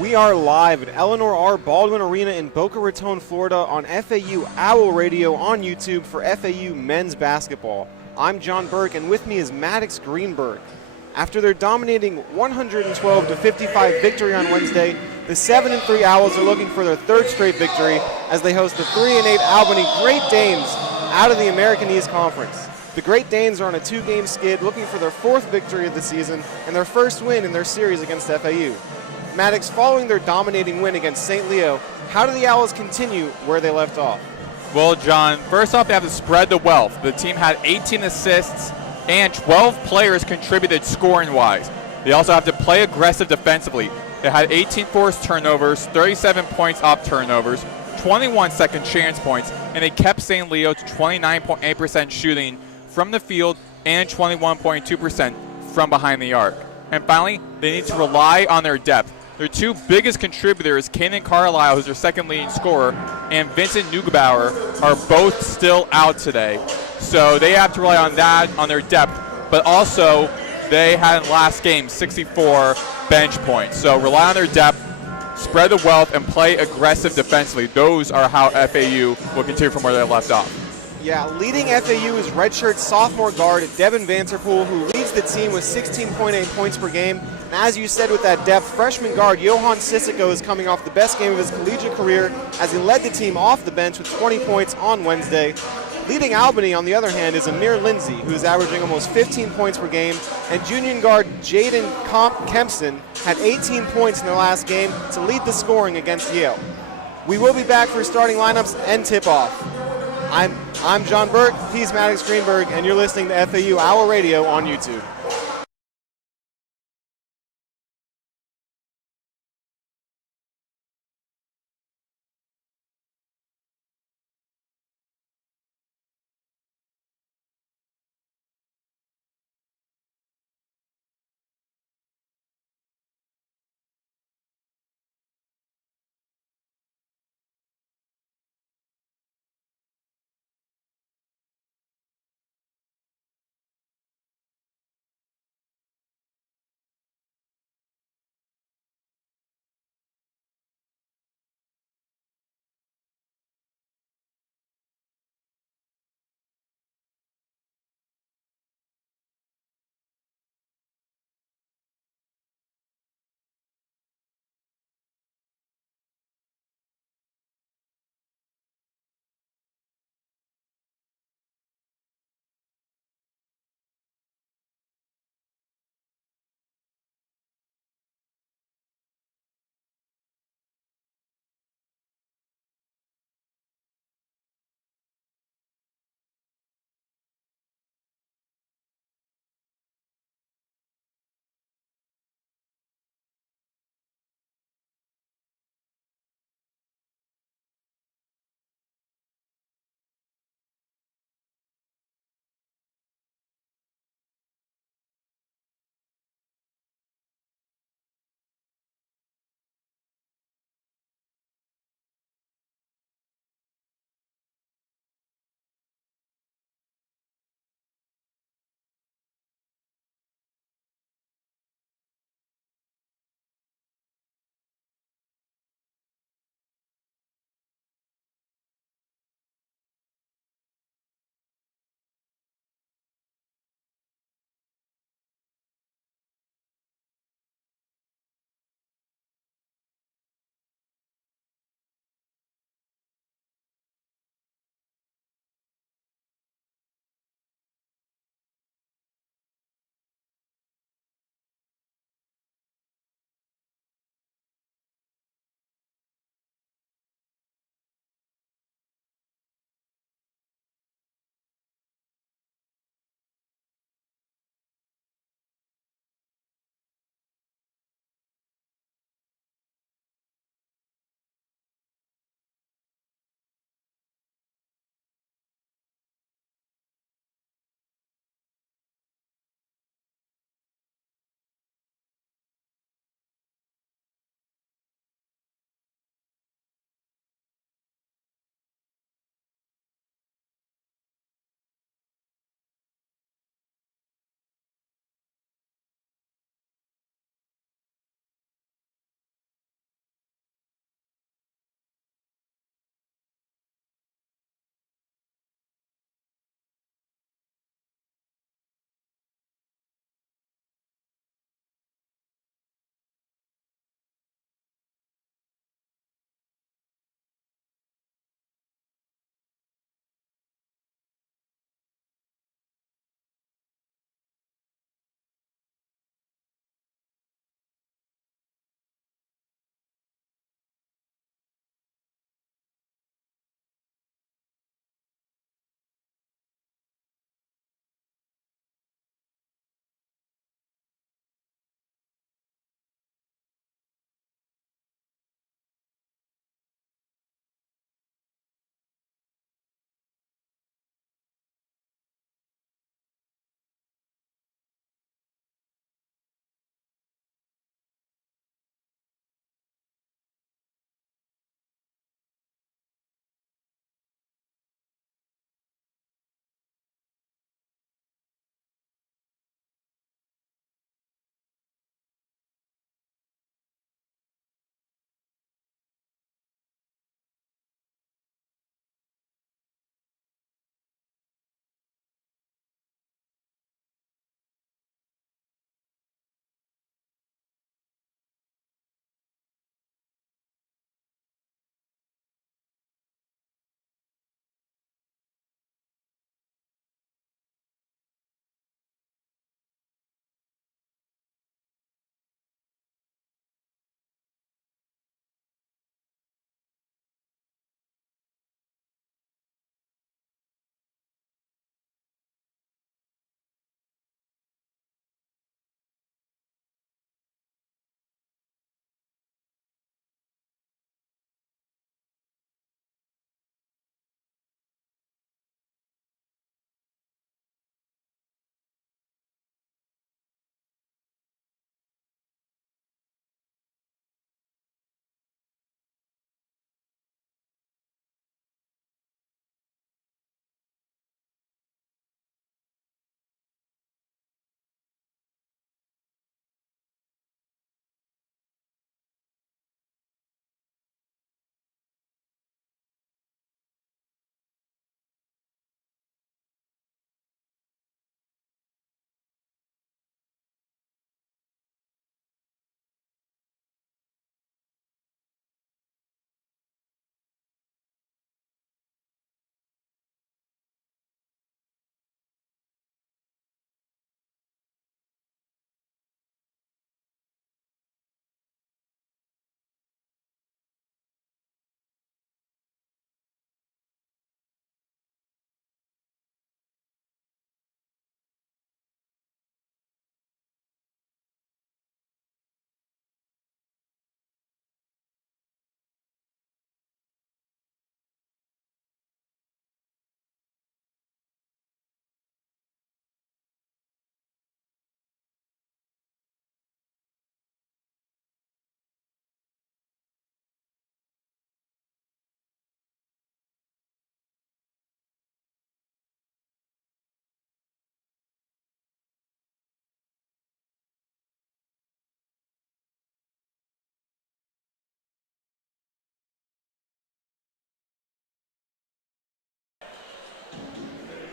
We are live at Eleanor R. Baldwin Arena in Boca Raton, Florida on FAU OWL Radio on YouTube for FAU men's basketball. I'm John Burke, and with me is Maddox Greenberg. After their dominating 112-55 victory on Wednesday, the 7-3 Owls are looking for their third straight victory as they host the 3-8 Albany Great Danes out of the American East Conference. The Great Danes are on a two-game skid looking for their fourth victory of the season and their first win in their series against FAU. Maddox, following their dominating win against St. Leo, how do the Owls continue where they left off? Well, John, first off, they have to spread the wealth. The team had 18 assists and 12 players contributed scoring-wise. They also have to play aggressive defensively. They had 18 forced turnovers, 37 points off turnovers, 21 second chance points, and they kept St. Leo to 29.8% shooting from the field and 21.2% from behind the arc. And finally, they need to rely on their depth. Their two biggest contributors, Kanan Carlisle, who's their second leading scorer, and Vincent Neugebauer, are both still out today. So they have to rely on that, on their depth, but also they had in last game 64 bench points. So rely on their depth, spread the wealth, and play aggressive defensively. Those are how FAU will continue from where they left off. Yeah, leading FAU is redshirt sophomore guard Devin Vanterpool, who leads the team with 16.8 points per game. And as you said, with that depth, freshman guard Johan Sissoko is coming off the best game of his collegiate career as he led the team off the bench with 20 points on Wednesday. Leading Albany, on the other hand, is Amir Lindsay, who is averaging almost 15 points per game, and junior guard Jaden Kempson had 18 points in their last game to lead the scoring against Yale. We will be back for starting lineups and tip-off. I'm John Burke, he's Maddox Greenberg, and you're listening to FAU OWL Radio on YouTube.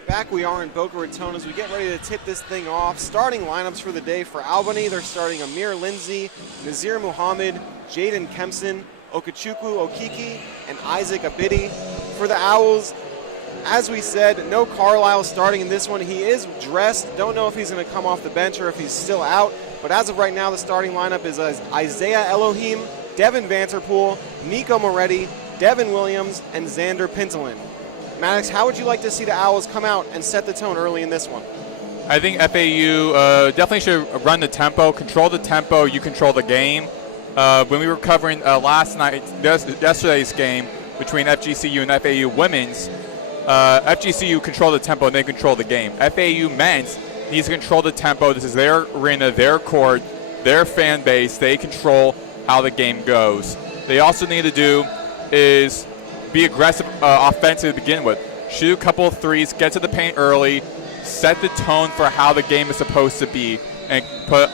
Back we are in Boca Raton as we get ready to tip this thing off. Starting lineups for the day for Albany. They're starting Amir Lindsay, Nazir Muhammad, Jaden Kempson, Okechukwu Okiki, and Isaac Abidi. For the Owls, as we said, no Carlisle starting in this one. He is dressed. Don't know if he's going to come off the bench or if he's still out. But as of right now, the starting lineup is Isaiah Elohim, Devin Vanterpool, Nico Moretti, Devin Williams, and Xander Pintelin. Maddox, how would you like to see the Owls come out and set the tone early in this one? I think FAU definitely should run the tempo, control the tempo, you control the game. When we were covering yesterday's game between FGCU and FAU women's, FGCU control the tempo and they control the game. FAU men's needs to control the tempo. This is their arena, their court, their fan base. They control how the game goes. They also need to do is be aggressive offensively to begin with. Shoot a couple of threes, get to the paint early, set the tone for how the game is supposed to be, and put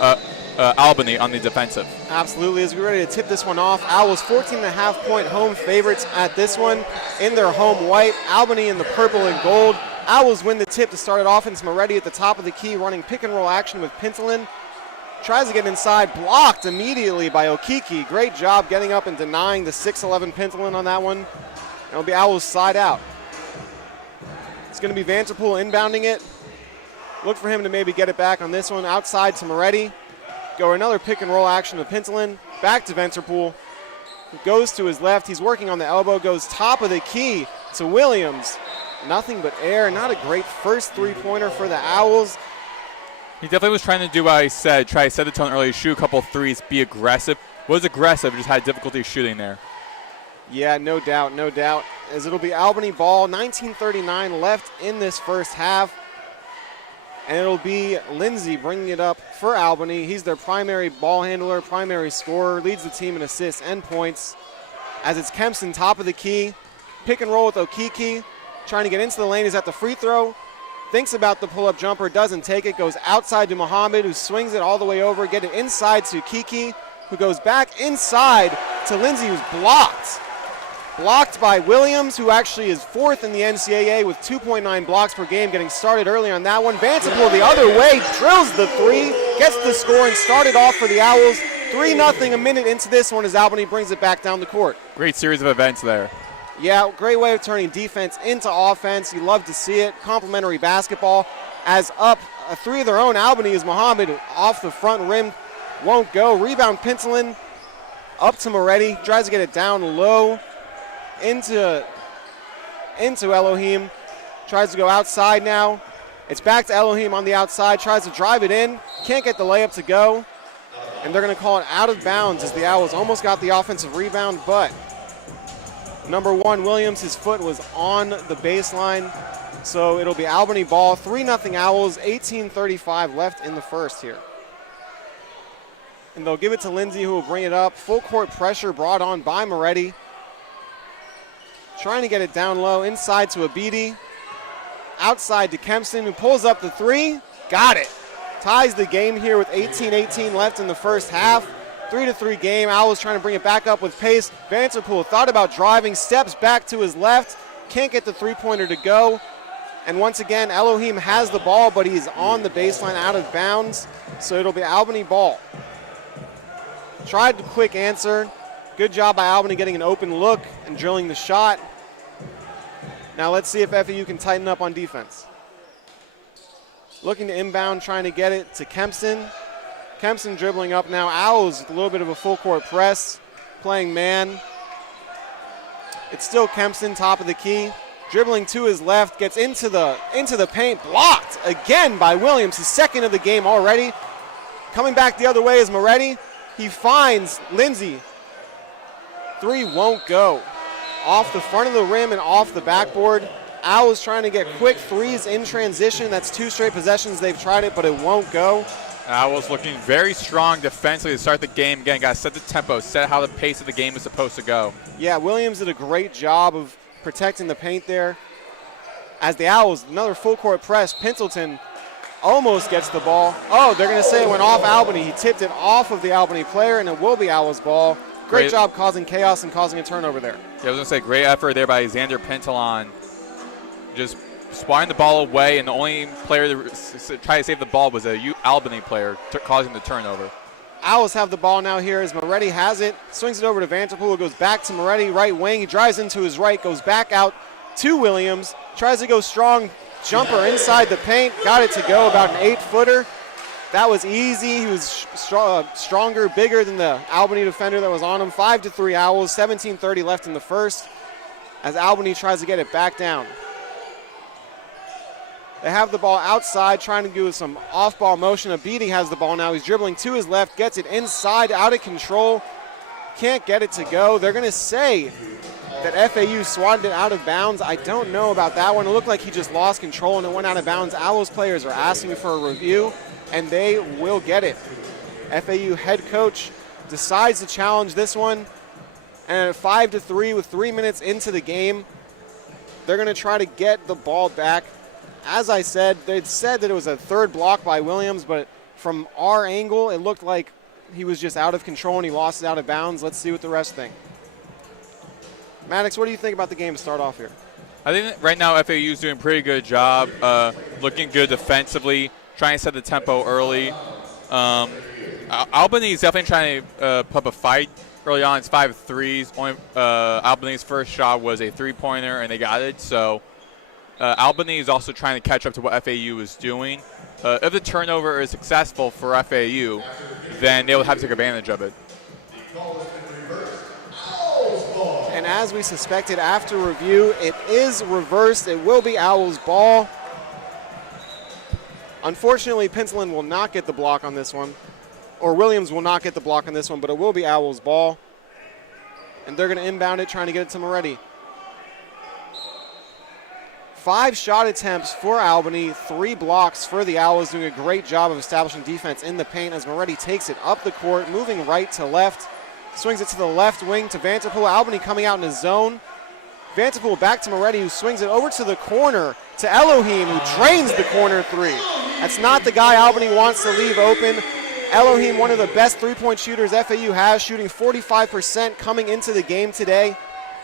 Albany on the defensive. Absolutely. As we're ready to tip this one off, Owls 14.5-point home favorites at this one in their home white. Albany in the purple and gold. Owls win the tip to start it off. It's Moretti at the top of the key running pick and roll action with Pintelin. Tries to get inside, blocked immediately by Okiki. Great job getting up and denying the 6'11 Pintelin on that one. It'll be Owls side out. It's going to be Vanterpool inbounding it. Look for him to maybe get it back on this one. Outside to Moretti. Go another pick and roll action to Pintelin. Back to Vanterpool. Goes to his left. He's working on the elbow. Goes top of the key to Williams. Nothing but air. Not a great first three-pointer for the Owls. He definitely was trying to do what I said, try to set the tone early, shoot a couple of threes, be aggressive. Was aggressive, just had difficulty shooting there. Yeah, no doubt, no doubt. As it'll be Albany ball, 19:39 left in this first half. And it'll be Lindsay bringing it up for Albany. He's their primary ball handler, primary scorer, leads the team in assists and points. As it's Kempson, top of the key. Pick and roll with Okiki. Trying to get into the lane. He's at the free throw. Thinks about the pull-up jumper, doesn't take it. Goes outside to Muhammad, who swings it all the way over. Get it inside to Kiki, who goes back inside to Lindsay, who's blocked. Blocked by Williams, who actually is fourth in the NCAA with 2.9 blocks per game, getting started early on that one. Vanterpool the other way, drills the three, gets the scoring, started off for the Owls. 3-0 a minute into this one as Albany brings it back down the court. Great series of events there. Yeah, great way of turning defense into offense. You love to see it. Complimentary basketball. As up a three of their own, Albany is Muhammad off the front rim. Won't go. Rebound Pintelin up to Moretti. Tries to get it down low into Elohim. Tries to go outside now. It's back to Elohim on the outside. Tries to drive it in. Can't get the layup to go. And they're going to call it out of bounds as the Owls almost got the offensive rebound, but number one, Williams, his foot was on the baseline. So it'll be Albany ball. 3-0 Owls, 18:35 left in the first here. And they'll give it to Lindsay, who will bring it up. Full court pressure brought on by Moretti. Trying to get it down low, inside to Abidi. Outside to Kempson, who pulls up the three. Got it. Ties the game here with 18:18 left in the first half. 3-3 game. Owls trying to bring it back up with pace. Vanterpool thought about driving, steps back to his left. Can't get the three-pointer to go. And once again, Elohim has the ball, but he's on the baseline out of bounds. So it'll be Albany ball. Tried the quick answer. Good job by Albany getting an open look and drilling the shot. Now let's see if FAU can tighten up on defense. Looking to inbound, trying to get it to Kempson. Kempson dribbling up now. Owls with a little bit of a full court press, playing man. It's still Kempson, top of the key. Dribbling to his left, gets into the paint, blocked again by Williams, his second of the game already. Coming back the other way is Moretti. He finds Lindsay. Three won't go. Off the front of the rim and off the backboard. Owls trying to get quick threes in transition. That's two straight possessions they've tried it, but it won't go. Owls looking very strong defensively to start the game. Again, got to set the tempo, set how the pace of the game is supposed to go. Yeah, Williams did a great job of protecting the paint there. As the Owls, another full court press. Pinselton almost gets the ball. Oh, they're going to say it went off Albany. He tipped it off of the Albany player, and it will be Owls ball. Great job causing chaos and causing a turnover there. Yeah, I was going to say, great effort there by Xander Pintelon. Just swatting the ball away, and the only player that tried to save the ball was a Albany player, causing the turnover. Owls have the ball now here as Moretti has it. Swings it over to Vanterpool. It goes back to Moretti, right wing. He drives into his right, goes back out to Williams. Tries to go strong jumper inside the paint. Got it to go, about an 8-footer. That was easy. He was stronger, bigger than the Albany defender that was on him. 5-3 Owls, 17:30 left in the first as Albany tries to get it back down. They have the ball outside, trying to do some off-ball motion. Abidi has the ball now. He's dribbling to his left, gets it inside, out of control. Can't get it to go. They're going to say that FAU swatted it out of bounds. I don't know about that one. It looked like he just lost control and it went out of bounds. Owls players are asking for a review, and they will get it. FAU head coach decides to challenge this one. And at 5-3 with 3 minutes into the game, they're going to try to get the ball back. As I said, they'd said that it was a third block by Williams, but from our angle, it looked like he was just out of control and he lost it out of bounds. Let's see what the rest think. Maddox, what do you think about the game to start off here? I think right now FAU is doing a pretty good job, looking good defensively, trying to set the tempo early. Albany is definitely trying to put up a fight early on. It's 5 threes. Albany's first shot was a three-pointer, and they got it. So Albany is also trying to catch up to what FAU is doing. If the turnover is successful for FAU, then they will have to take advantage of it. And as we suspected after review, it is reversed. It will be Owls' ball. Unfortunately, Pintalan will not get the block on this one. Or Williams will not get the block on this one, but it will be Owls' ball. And they're going to inbound it, trying to get it to Moretti. 5 shot attempts for Albany, 3 blocks for the Owls, doing a great job of establishing defense in the paint as Moretti takes it up the court, moving right to left. Swings it to the left wing to Vanterpool. Albany coming out in his zone. Vanterpool back to Moretti, who swings it over to the corner to Elohim, who drains the corner 3. That's not the guy Albany wants to leave open. Elohim, one of the best three-point shooters FAU has, shooting 45% coming into the game today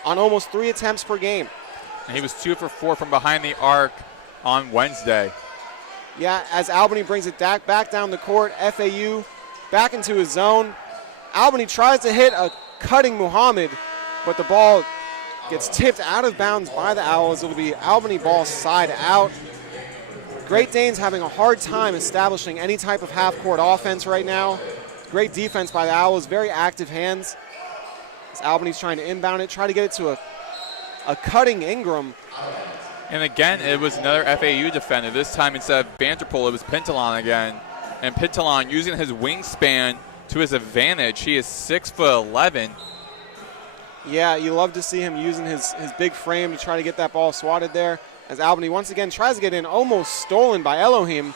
on almost 3 attempts per game. And he was 2 for 4 from behind the arc on Wednesday. Yeah, as Albany brings it back down the court, FAU back into his zone. Albany tries to hit a cutting Muhammad, but the ball gets tipped out of bounds by the Owls. It will be Albany ball side out. Great Danes having a hard time establishing any type of half-court offense right now. Great defense by the Owls, very active hands. As Albany's trying to inbound it, try to get it to a cutting Ingram. And again, it was another FAU defender. This time instead of Vanterpool, it was Pintalan again. And Pintalan using his wingspan to his advantage. He is 6'11". Yeah, you love to see him using his big frame to try to get that ball swatted there. As Albany once again tries to get in, almost stolen by Elohim.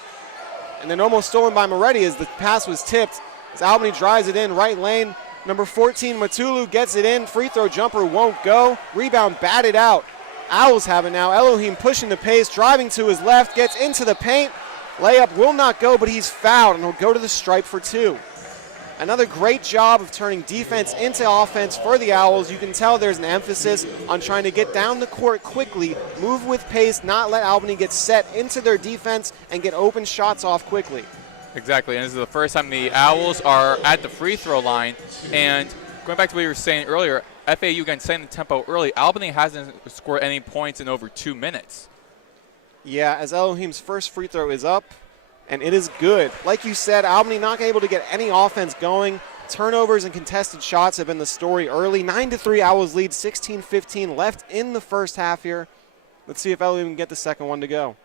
And then almost stolen by Moretti as the pass was tipped. As Albany drives it in, right lane. Number 14, Matulu gets it in. Free throw jumper won't go. Rebound batted out. Owls have it now. Elohim pushing the pace, driving to his left, gets into the paint. Layup will not go, but he's fouled, and he'll go to the stripe for 2. Another great job of turning defense into offense for the Owls. You can tell there's an emphasis on trying to get down the court quickly, move with pace, not let Albany get set into their defense and get open shots off quickly. Exactly, and this is the first time the Owls are at the free throw line. And going back to what you were saying earlier, FAU again setting the tempo early. Albany hasn't scored any points in over 2 minutes. Yeah, as Elohim's first free throw is up, and it is good. Like you said, Albany not able to get any offense going. Turnovers and contested shots have been the story early. 9-3 Owls lead, 16-15 left in the first half here. Let's see if Elohim can get the second one to go.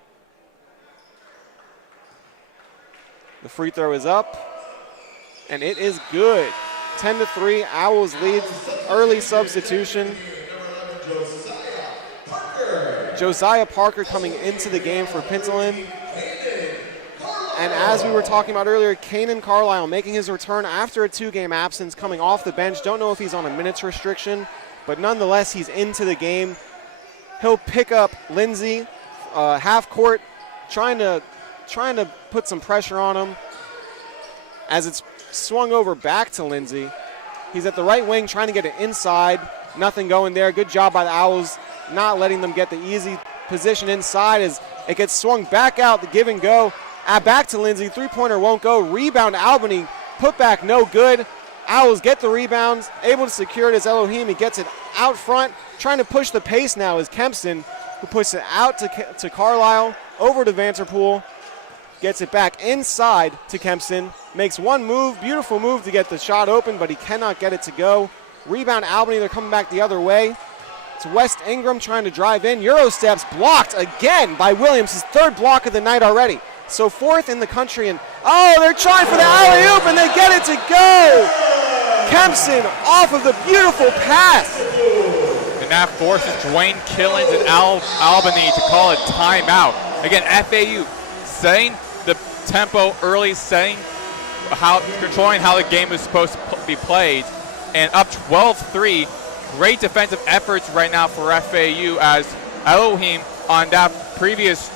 The free throw is up, and it is good. 10-3, Owls lead. Early substitution. Josiah Parker coming into the game for Pintalan. And as we were talking about earlier, Kanan Carlisle making his return after a 2-game absence, coming off the bench. Don't know if he's on a minutes restriction, but nonetheless, he's into the game. He'll pick up Lindsey, half court, trying to put some pressure on him. As it's swung over back to Lindsey. He's at the right wing trying to get it inside. Nothing going there. Good job by the Owls, not letting them get the easy position inside as it gets swung back out, the give and go. Back to Lindsay, three-pointer won't go. Rebound Albany, put back no good. Owls get the rebounds, able to secure it as Elohim. He gets it out front, trying to push the pace now is Kempston, who puts it out to Carlisle, over to Vanterpool. Gets it back inside to Kempston. Makes one move, beautiful move to get the shot open, but he cannot get it to go. Rebound Albany, they're coming back the other way. It's West Ingram trying to drive in. Euro steps blocked again by Williams, his third block of the night already. So fourth in the country, and they're trying for the alley-oop, and they get it to go. Kempston off of the beautiful pass. And that forces Dwayne Killens and Albany to call a timeout. Again, FAU setting the tempo early, controlling how the game is supposed to be played, and up 12-3. Great defensive efforts right now for FAU as Elohim on that previous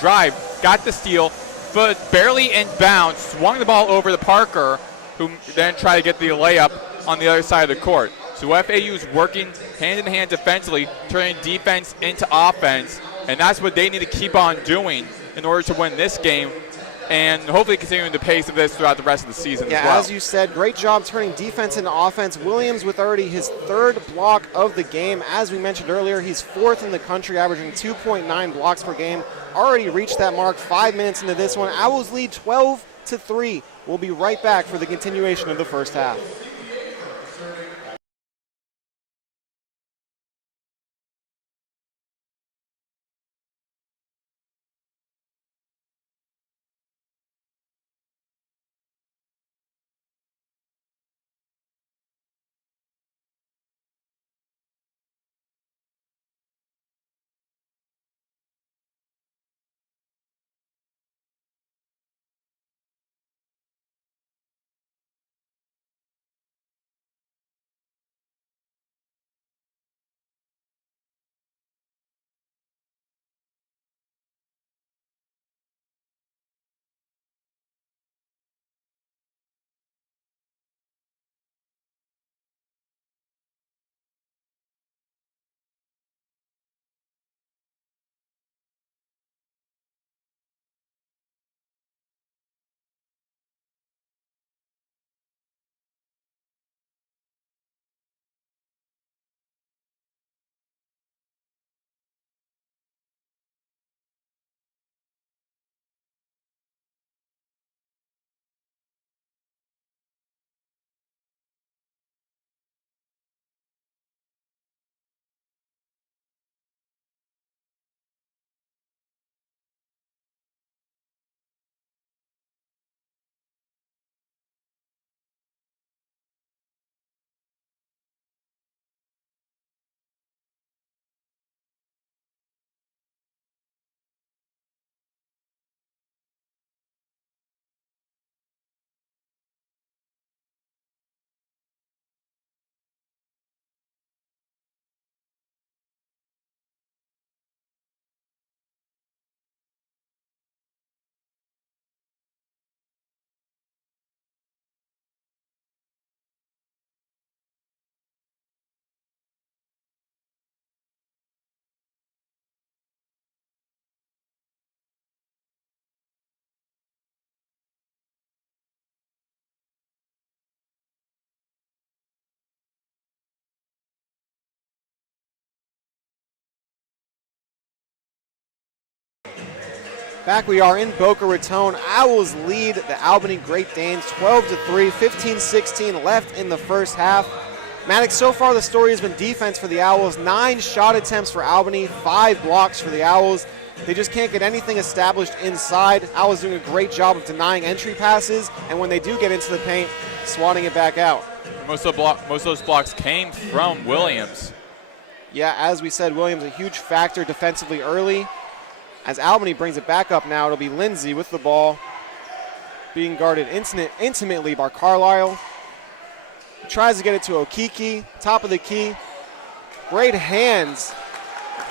drive got the steal, but barely in bounds, swung the ball over to Parker, who then tried to get the layup on the other side of the court. So FAU is working hand-in-hand defensively, turning defense into offense, and that's what they need to keep on doing in order to win this game, and hopefully continuing the pace of this throughout the rest of the season as well. As you said, great job turning defense into offense. Williams with already his third block of the game. As we mentioned earlier, he's fourth in the country, averaging 2.9 blocks per game. Already reached that mark 5 minutes into this one. Owls lead 12-3. We'll be right back for the continuation of the first half. Back we are in Boca Raton. Owls lead the Albany Great Danes 12-3, 15-16 left in the first half. Maddox, so far the story has been defense for the Owls. 9 shot attempts for Albany, 5 blocks for the Owls. They just can't get anything established inside. Owls doing a great job of denying entry passes, and when they do get into the paint, swatting it back out. Most of those blocks came from Williams. Yeah, as we said, Williams a huge factor defensively early. As Albany brings it back up now, it'll be Lindsay with the ball, being guarded intimately by Carlisle. He tries to get it to Okiki, top of the key. Great hands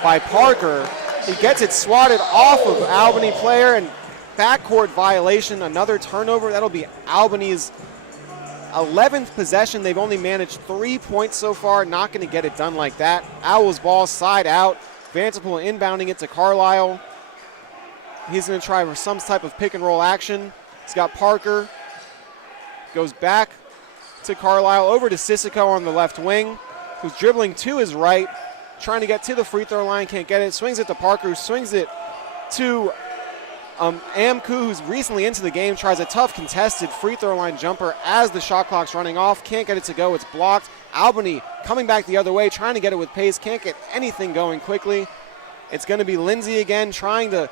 by Parker. He gets it swatted off of Albany player, and backcourt violation, another turnover. That'll be Albany's 11th possession. They've only managed 3 points so far. Not going to get it done like that. Owls ball side out. Vanderpool inbounding it to Carlisle. He's going to try for some type of pick and roll action. He's got Parker. Goes back to Carlisle, over to Sissoko on the left wing, who's dribbling to his right, trying to get to the free throw line, can't get it. Swings it to Parker, who swings it to Amku, who's recently into the game, tries a tough contested free throw line jumper as the shot clock's running off. Can't get it to go, it's blocked. Albany coming back the other way, trying to get it with pace, can't get anything going quickly. It's going to be Lindsay again, trying to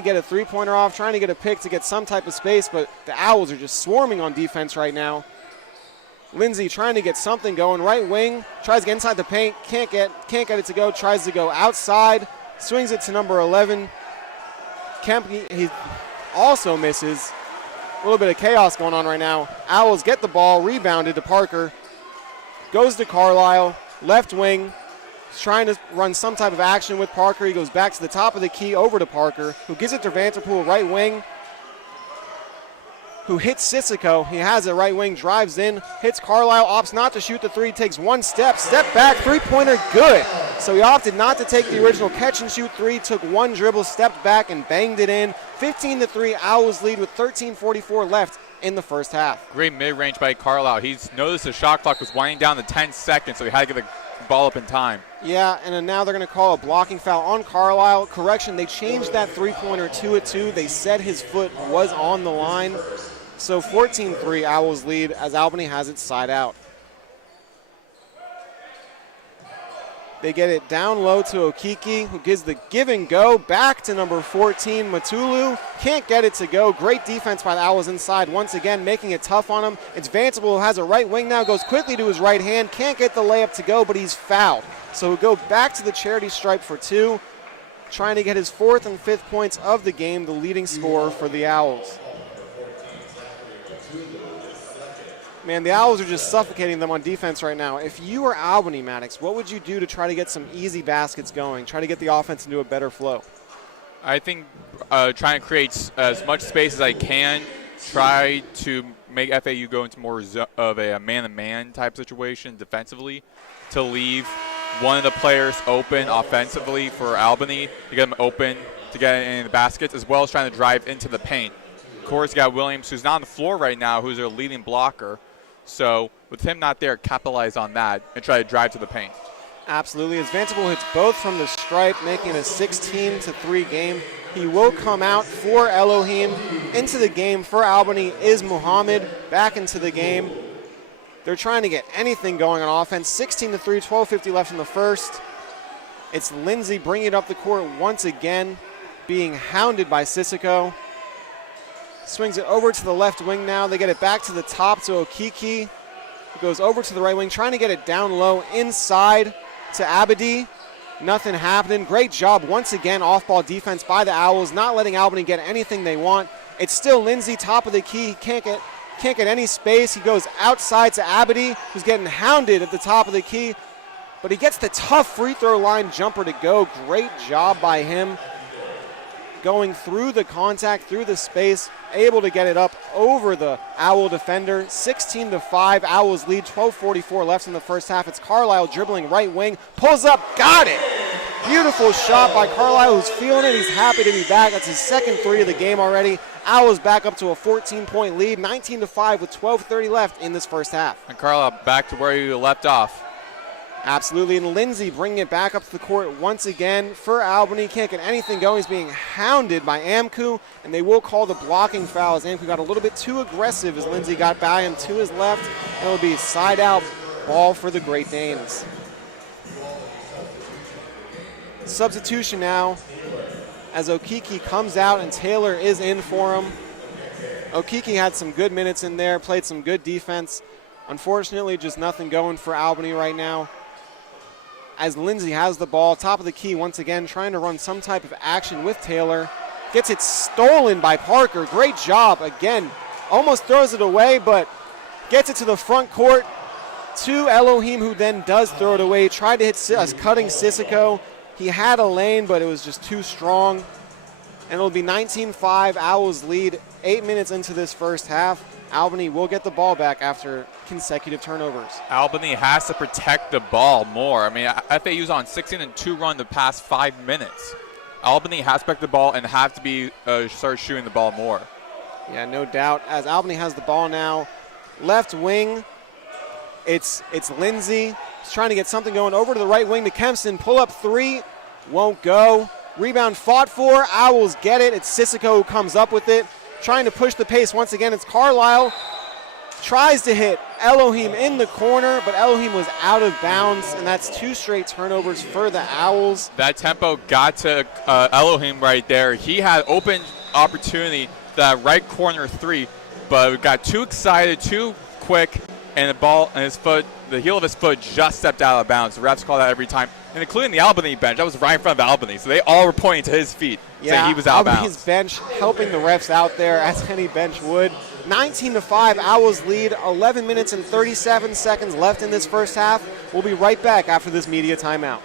get a three-pointer off, trying to get a pick to get some type of space, but the Owls are just swarming on defense right now. Lindsay trying to get something going, right wing, tries to get inside the paint, can't get it to go, tries to go outside, swings it to number 11. Kemp, he also misses. A little bit of chaos going on right now. Owls get the ball, rebounded to Parker, goes to Carlisle, left wing, trying to run some type of action with Parker. He goes back to the top of the key, over to Parker, who gives it to Vanderpool, right wing, who hits Sissoko. He has it right wing, drives in, hits Carlisle, opts not to shoot the three, takes one step back, three-pointer, good. So he opted not to take the original catch and shoot three, took one dribble, stepped back, and banged it in. 15-3, Owls lead with 13:44 left in the first half. Great mid-range by Carlisle. He's noticed the shot clock was winding down to 10 seconds, so he had to get the ball up in time. Yeah, and then now they're going to call a blocking foul on Carlisle. Correction, they changed that three-pointer to a two. They said his foot was on the line. So 14-3, Owls lead as Albany has it side out. They get it down low to Okiki, who gives the give and go back to number 14, Matulu. Can't get it to go. Great defense by the Owls inside once again, making it tough on him. It's Vanderpool who has a right wing now, goes quickly to his right hand. Can't get the layup to go, but he's fouled. So he'll go back to the charity stripe for two, trying to get his fourth and fifth points of the game, the leading scorer for the Owls. Man, the Owls are just suffocating them on defense right now. If you were Albany, Maddox, what would you do to try to get some easy baskets going, try to get the offense into a better flow? I think trying to create as much space as I can, try to make FAU go into more of a man-to-man type situation defensively, to leave one of the players open offensively for Albany, to get them open, to get in the baskets, as well as trying to drive into the paint. Of course, you got Williams, who's not on the floor right now, who's their leading blocker. So with him not there, capitalize on that and try to drive to the paint. Absolutely. As Vanderpool hits both from the stripe, making a 16-3 game. He will come out for Elohim. Into the game for Albany is Muhammad back into the game. They're trying to get anything going on offense. 16-3, 12:50 left in the first. It's Lindsay bringing it up the court once again, being hounded by Sissoko. Swings it over to the left wing now. They get it back to the top to Okiki, who goes over to the right wing, trying to get it down low inside to Abadi. Nothing happening. Great job once again, off-ball defense by the Owls, not letting Albany get anything they want. It's still Lindsay, top of the key. He can't get any space. He goes outside to Abadi, who's getting hounded at the top of the key, but he gets the tough free throw line jumper to go. Great job by him, going through the contact, through the space, able to get it up over the Owl defender. 16-5, Owls lead, 12:44 left in the first half. It's Carlisle dribbling right wing, pulls up, got it! Beautiful shot by Carlisle, who's feeling it. He's happy to be back. That's his second three of the game already. Owls back up to a 14-point lead, 19-5 with 12:30 left in this first half. And Carlisle back to where you left off. Absolutely, and Lindsay bringing it back up to the court once again for Albany. Can't get anything going. He's being hounded by Amku, and they will call the blocking foul as Amku got a little bit too aggressive as Lindsay got by him to his left. And it'll be side out ball for the Great Danes. Substitution now as Okiki comes out and Taylor is in for him. Okiki had some good minutes in there, played some good defense. Unfortunately, just nothing going for Albany right now. As Lindsay has the ball, top of the key once again, trying to run some type of action with Taylor. Gets it stolen by Parker. Great job again. Almost throws it away, but gets it to the front court to Elohim, who then does throw it away. Tried to hit cutting Sissoko. He had a lane, but it was just too strong. And it'll be 19-5, Owls lead 8 minutes into this first half. Albany will get the ball back after consecutive turnovers. Albany has to protect the ball more. I mean, FAU's on 16-2 run the past 5 minutes. Albany has to protect the ball and have to be start shooting the ball more. Yeah, no doubt. As Albany has the ball now, left wing, it's Lindsay. He's trying to get something going over to the right wing to Kempston. Pull up three, won't go. Rebound fought for. Owls get it. It's Sissoko who comes up with it. Trying to push the pace once again. It's Carlisle. Tries to hit Elohim in the corner, but Elohim was out of bounds, and that's 2 straight turnovers for the Owls. That tempo got to Elohim right there. He had open opportunity, that right corner 3, but got too excited, too quick, and the ball and his foot, the heel of his foot just stepped out of bounds. The refs call that every time, and including the Albany bench. That was right in front of Albany, so they all were pointing to his feet, saying he was out of bounds. Albany's bench helping the refs out there, as any bench would. 19-5, Owls lead. 11 minutes and 37 seconds left in this first half. We'll be right back after this media timeout.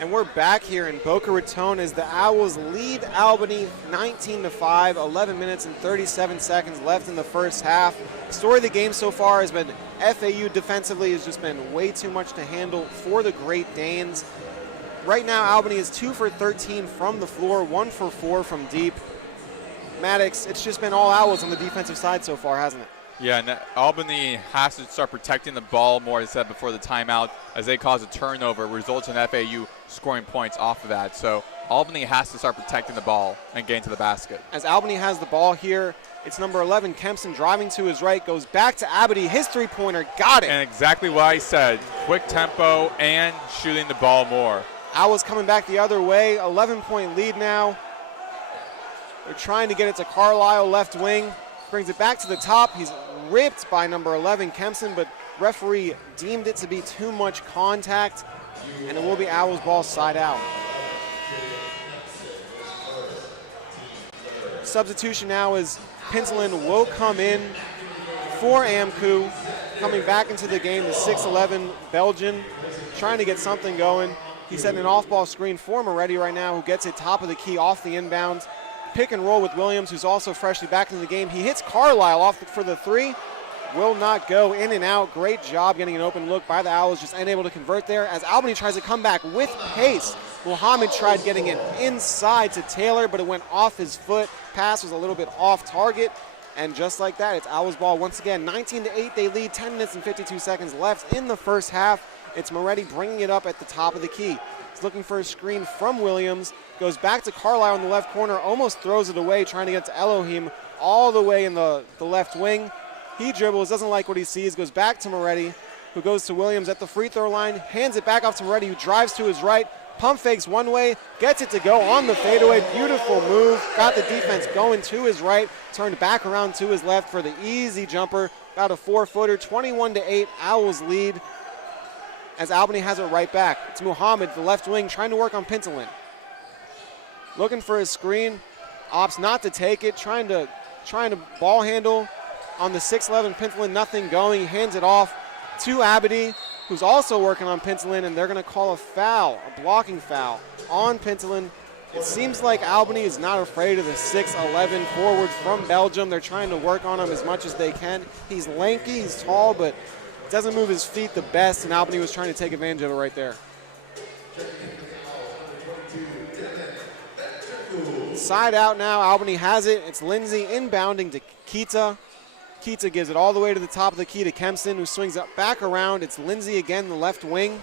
And we're back here in Boca Raton as the Owls lead Albany 19-5, 11 minutes and 37 seconds left in the first half. Story of the game so far has been FAU defensively has just been way too much to handle for the Great Danes. Right now, Albany is 2 for 13 from the floor, 1 for 4 from deep. Maddox, it's just been all Owls on the defensive side so far, hasn't it? Yeah, and Albany has to start protecting the ball more, as I said before the timeout, as they cause a turnover, results in FAU scoring points off of that. So Albany has to start protecting the ball and getting to the basket. As Albany has the ball here, it's number 11, Kempson, driving to his right, goes back to Abity, his three-pointer, got it. And exactly what I said, quick tempo and shooting the ball more. Owls coming back the other way, 11-point lead now. They're trying to get it to Carlisle, left wing. Brings it back to the top. He's ripped by number 11, Kempson, but referee deemed it to be too much contact, and it will be Owls ball side out. Substitution now is Pinselin will come in for Amku. Coming back into the game, the 6'11 Belgian, trying to get something going. He set an off-ball screen for Moretti right now, who gets it top of the key off the inbound. Pick and roll with Williams, who's also freshly back in the game. He hits Carlisle off for the three. will not go. In and out. Great job getting an open look by the Owls, just unable to convert there. As Albany tries to come back with pace, Muhammad tried getting it inside to Taylor, but it went off his foot. Pass was a little bit off target. And just like that, it's Owls ball once again. 19-8, they lead. 10 minutes and 52 seconds left in the first half. It's Moretti bringing it up at the top of the key. He's looking for a screen from Williams. Goes back to Carlisle in the left corner, almost throws it away, trying to get to Elohim all the way in the left wing. He dribbles, doesn't like what he sees, goes back to Moretti, who goes to Williams at the free throw line, hands it back off to Moretti, who drives to his right, pump fakes one way, gets it to go on the fadeaway. Beautiful move, got the defense going to his right, turned back around to his left for the easy jumper, about a 4-footer. 21-8, Owls lead as Albany has it right back. It's Muhammad, the left wing, trying to work on Pintelin. Looking for his screen, opts not to take it, trying to ball handle on the 6'11 Pintelin, nothing going. He hands it off to Abedy, who's also working on Pintelin, and they're going to call a foul, a blocking foul on Pintelin. It seems like Albany is not afraid of the 6'11 forward from Belgium. They're trying to work on him as much as they can. He's lanky, he's tall, but doesn't move his feet the best, and Albany was trying to take advantage of it right there. Side out now, Albany has it. It's Lindsay inbounding to Kita. Kita gives it all the way to the top of the key to Kempson, who swings it back around. It's Lindsay again, the left wing.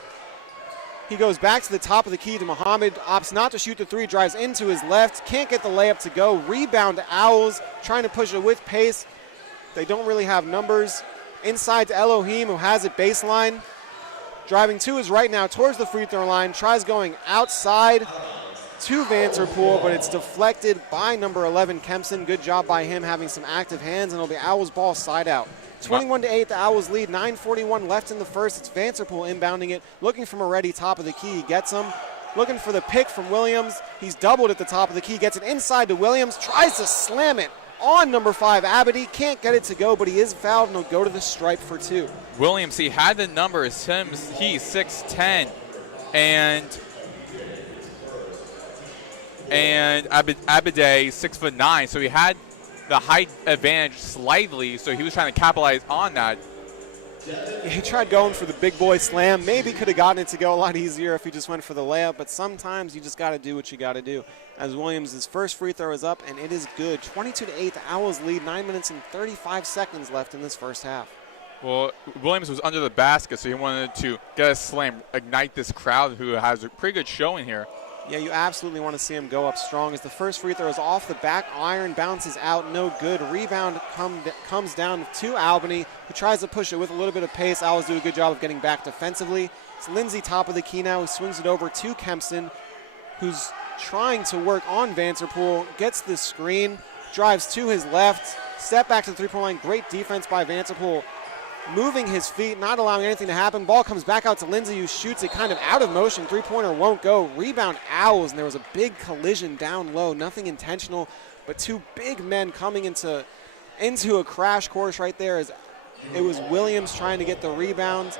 He goes back to the top of the key to Muhammad, opts not to shoot the three, drives into his left, can't get the layup to go. Rebound to Owls, trying to push it with pace. They don't really have numbers. Inside to Elohim, who has it baseline. Driving to his right now towards the free throw line, tries going outside to Vanterpool, but it's deflected by number 11, Kempson. Good job by him having some active hands, and it'll be Owls ball side out. 21-8, the Owls lead. 9:41 left in the first. It's Vanterpool inbounding it, looking for Moretti, top of the key. He gets him. Looking for the pick from Williams. He's doubled at the top of the key, gets it inside to Williams, tries to slam it on number 5, Abedy. Can't get it to go, but he is fouled, and he'll go to the stripe for 2. Williams, he had the numbers. He's 6'10", and Abede 6'9", so he had the height advantage slightly, so he was trying to capitalize on that. He tried going for the big boy slam. Maybe could have gotten it to go a lot easier if he just went for the layup, but sometimes you just got to do what you got to do. As Williams' first free throw is up, and it is good. 22-8, the Owls lead. 9 minutes and 35 seconds left in this first half. Well, Williams was under the basket, so he wanted to get a slam, ignite this crowd who has a pretty good showing here. Yeah, you absolutely want to see him go up strong as the first free throw is off the back iron, bounces out, no good. Rebound comes down to Albany, who tries to push it with a little bit of pace. Owls do a good job of getting back defensively. It's Lindsay top of the key now, who swings it over to Kempson, who's trying to work on Vanterpool, gets the screen, drives to his left, step back to the three-point line. Great defense by Vanterpool, moving his feet, not allowing anything to happen. Ball comes back out to Lindsay, who shoots it kind of out of motion. Three-pointer won't go. Rebound Owls, and there was a big collision down low. Nothing intentional, but two big men coming into a crash course right there. As it was Williams trying to get the rebound,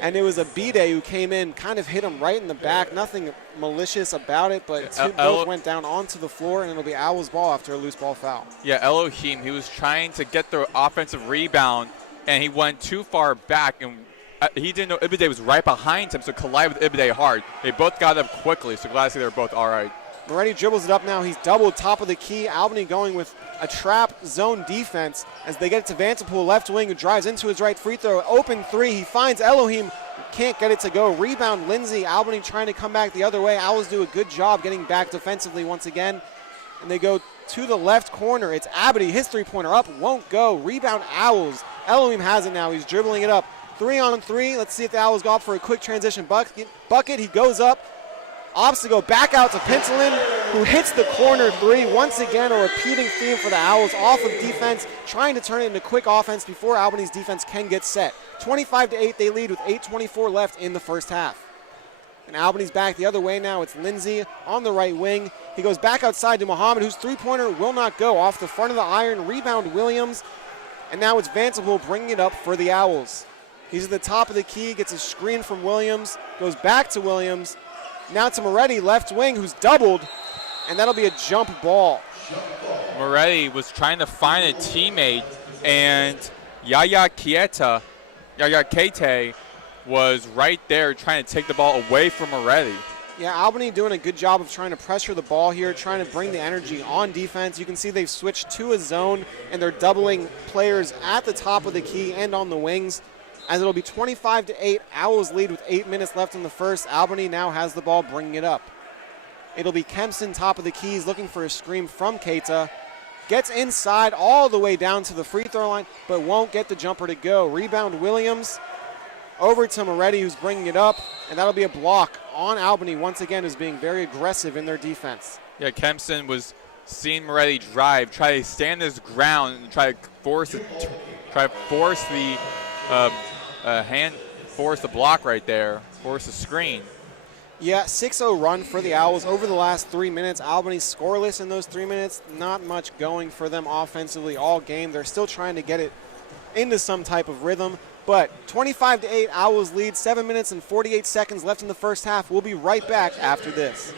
and it was Abede who came in, kind of hit him right in the back. Nothing malicious about it, but both went down onto the floor, and it'll be Owls ball after a loose ball foul. Yeah, Elohim, he was trying to get the offensive rebound, and he went too far back, and he didn't know Ibide was right behind him, so collided with Ibide hard. They both got up quickly, so glad to see they're both all right. Moretti dribbles it up now. He's doubled top of the key. Albany going with a trap zone defense as they get it to Vanterpool, left wing, who drives into his right. Free throw, open three. He finds Elohim, can't get it to go. Rebound Lindsay. Albany trying to come back the other way. Owls do a good job getting back defensively once again, and they go to the left corner. It's Abedy, his three-pointer up, won't go. Rebound Owls. Elohim has it now. He's dribbling it up. 3-on-3. Let's see if the Owls go up for a quick transition bucket. He goes up. Opts to go back out to Pintelin, who hits the corner three. Once again, a repeating theme for the Owls. Off of defense, trying to turn it into quick offense before Albany's defense can get set. 25-8, they lead with 8:24 left in the first half. And Albany's back the other way now. It's Lindsay on the right wing. He goes back outside to Muhammad, whose three-pointer will not go. Off the front of the iron, rebound Williams. And now it's Vanterpool bringing it up for the Owls. He's at the top of the key, gets a screen from Williams, goes back to Williams. Now to Moretti, left wing, who's doubled, and that'll be a jump ball. Moretti was trying to find a teammate, and Yaya Keite was right there trying to take the ball away from Moretti. Yeah, Albany doing a good job of trying to pressure the ball here, trying to bring the energy on defense. You can see they've switched to a zone, and they're doubling players at the top of the key and on the wings, as it'll be 25-8. Owls lead with 8 minutes left in the first. Albany now has the ball, bringing it up. It'll be Kempson top of the keys looking for a screen from Keita. Gets inside all the way down to the free throw line, but won't get the jumper to go. Rebound Williams over to Moretti, who's bringing it up, and that'll be a block on Albany once again, who's being very aggressive in their defense. Yeah, Kempson was seeing Moretti drive, try to stand his ground and try to force the block right there, force the screen. Yeah, 6-0 run for the Owls over the last 3 minutes. Albany scoreless in those 3 minutes. Not much going for them offensively all game. They're still trying to get it into some type of rhythm. But 25-8, Owls lead. 7 minutes and 48 seconds left in the first half. We'll be right back after this.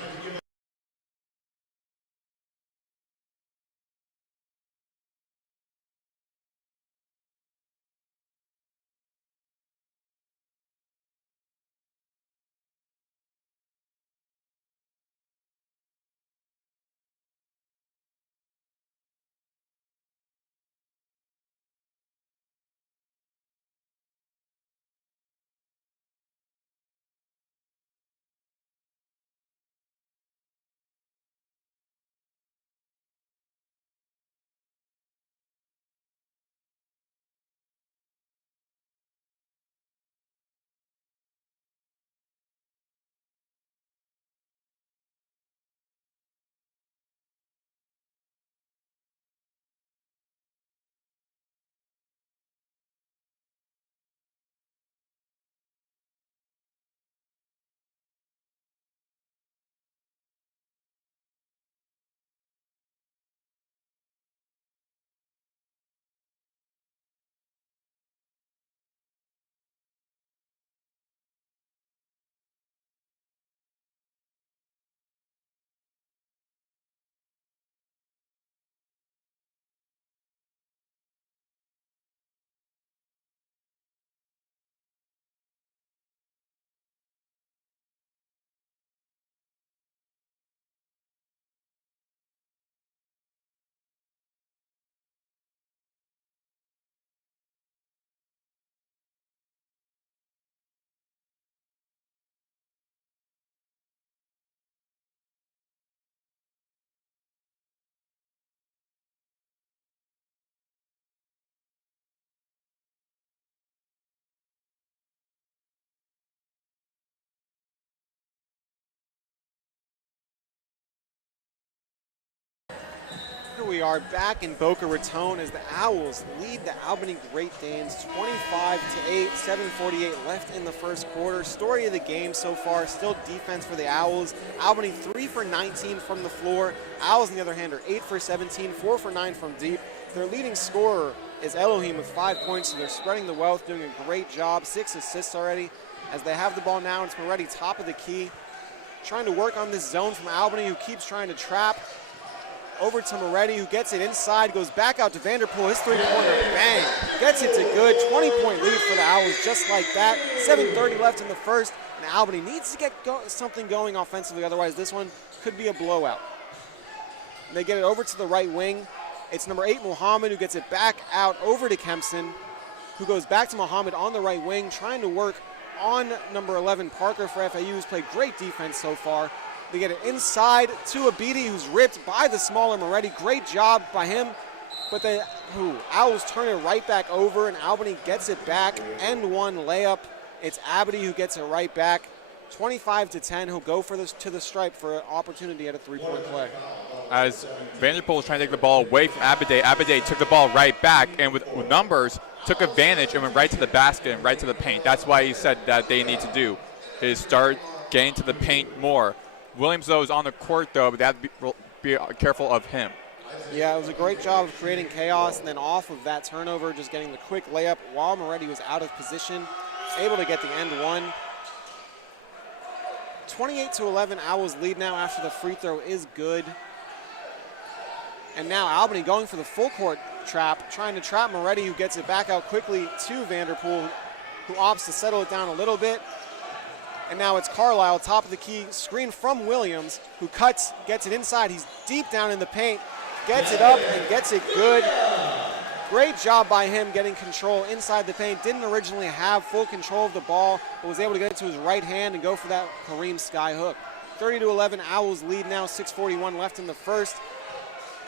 Here we are back in Boca Raton as the Owls lead the Albany Great Danes 25-8, 7:48 left in the first quarter. Story of the game so far, still defense for the Owls. Albany 3 for 19 from the floor. Owls, on the other hand, are 8 for 17, 4 for 9 from deep. Their leading scorer is Elohim with 5 points, so they're spreading the wealth, doing a great job. 6 assists already. As they have the ball now, it's Moretti top of the key, trying to work on this zone from Albany, who keeps trying to trap. Over to Moretti, who gets it inside, goes back out to Vanderpool. His three-pointer, bang, gets it to good. 20-point lead for the Owls just like that. 7:30 left in the first, and Albany needs to get something going offensively, otherwise this one could be a blowout. And they get it over to the right wing. It's number 8, Muhammad, who gets it back out over to Kempson, who goes back to Muhammad on the right wing, trying to work on number 11, Parker for FAU, who's played great defense so far. They get it inside to Abidi, who's ripped by the smaller Moretti. Great job by him, but the Owls turn it right back over, and Albany gets it back. End one layup. It's Abidi who gets it right back. 25-10. He'll go for this to the stripe for an opportunity at a three-point play. As Vanderpool was trying to take the ball away from Abide, Abide took the ball right back, and with numbers, took advantage and went right to the basket and right to the paint. That's why he said that they need to do is start getting to the paint more. Williams, though, is on the court, though, but they have to be careful of him. Yeah, it was a great job of creating chaos, and then off of that turnover, just getting the quick layup while Moretti was out of position, able to get the end one. 28-11, Owls lead now after the free throw is good. And now Albany going for the full court trap, trying to trap Moretti, who gets it back out quickly to Vanderpool, who opts to settle it down a little bit. And now it's Carlisle, top of the key, screen from Williams, who cuts, gets it inside. He's deep down in the paint, gets it up and gets it good. Great job by him getting control inside the paint. Didn't originally have full control of the ball, but was able to get it to his right hand and go for that Kareem sky hook. 30-11, Owls lead now, 6:41 left in the first.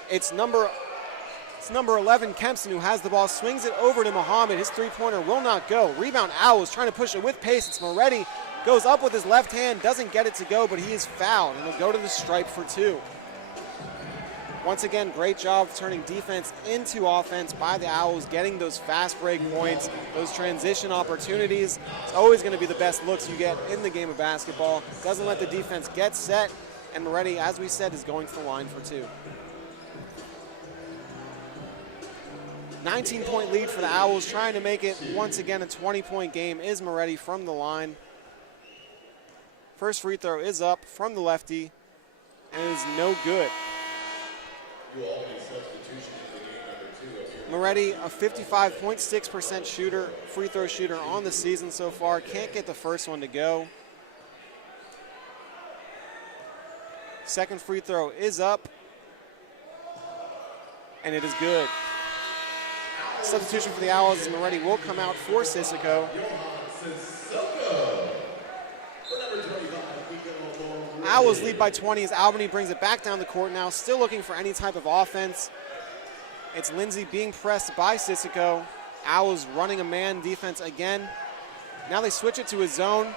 It's number 11, Kempson, who has the ball, swings it over to Muhammad. His three-pointer will not go. Rebound, Owls trying to push it with pace. It's Moretti, goes up with his left hand, doesn't get it to go, but he is fouled, and he'll go to the stripe for 2. Once again, great job of turning defense into offense by the Owls, getting those fast break points, those transition opportunities. It's always going to be the best looks you get in the game of basketball. Doesn't let the defense get set, and Moretti, as we said, is going to the line for 2. 19-point lead for the Owls, trying to make it once again a 20-point game is Moretti from the line. First free throw is up from the lefty, and it is no good. Moretti, a 55.6% shooter, free throw shooter on the season so far. Can't get the first one to go. Second free throw is up, and it is good. Substitution for the Owls is Moretti will come out for Sissoko. Owls lead by 20 as Albany brings it back down the court now, still looking for any type of offense. It's Lindsay being pressed by Sissoko. Owls running a man defense again. Now they switch it to a zone.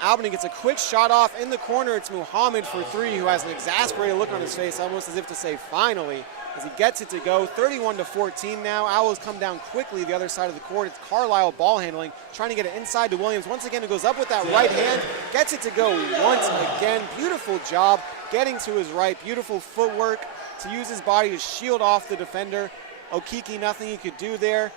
Albany gets a quick shot off in the corner. It's Muhammad for 3, who has an exasperated look on his face, almost as if to say finally, as he gets it to go. 31-14 now. Owls come down quickly the other side of the court. It's Carlisle ball handling, trying to get it inside to Williams. Once again, it goes up with that right hand, gets it to go once again. Beautiful job getting to his right. Beautiful footwork to use his body to shield off the defender. Okiki, nothing he could do there.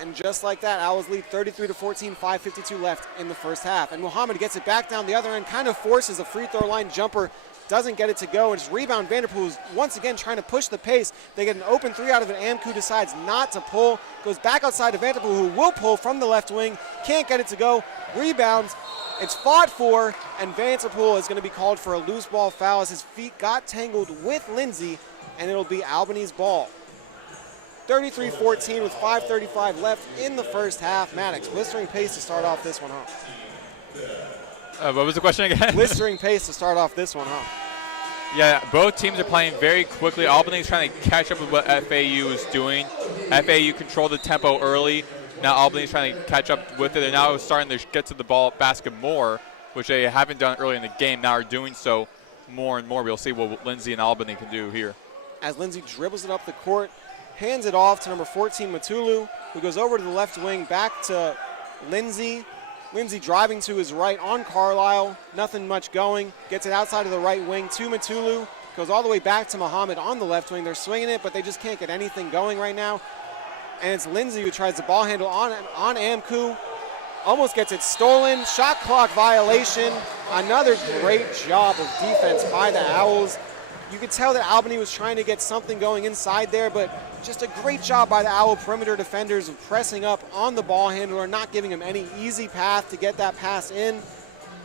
And just like that, Owls lead 33-14, 5:52 left in the first half. And Muhammad gets it back down the other end, kind of forces a free throw line jumper, doesn't get it to go. And it's rebound Vanderpool, who's once again trying to push the pace. They get an open 3 out of it. Amku decides not to pull, goes back outside to Vanderpool, who will pull from the left wing, can't get it to go. Rebounds, it's fought for, and Vanderpool is going to be called for a loose ball foul as his feet got tangled with Lindsay, and it'll be Albany's ball. 33-14 with 5:35 left in the first half. Maddox, blistering pace to start off this one, huh? What was the question again? Blistering pace to start off this one, huh? Yeah, both teams are playing very quickly. Albany's trying to catch up with what FAU is doing. FAU controlled the tempo early. Now Albany's trying to catch up with it. They're now starting to get to the basket more, which they haven't done early in the game. Now are doing so more and more. We'll see what Lindsay and Albany can do here. As Lindsay dribbles it up the court, hands it off to number 14, Matulu, who goes over to the left wing, back to Lindsay. Lindsay driving to his right on Carlisle. Nothing much going. Gets it outside of the right wing to Matulu. Goes all the way back to Muhammad on the left wing. They're swinging it, but they just can't get anything going right now. And it's Lindsay who tries the ball handle on Amku. Almost gets it stolen. Shot clock violation. Another great job of defense by the Owls. You could tell that Albany was trying to get something going inside there, but just a great job by the Owl perimeter defenders of pressing up on the ball handler, not giving him any easy path to get that pass in.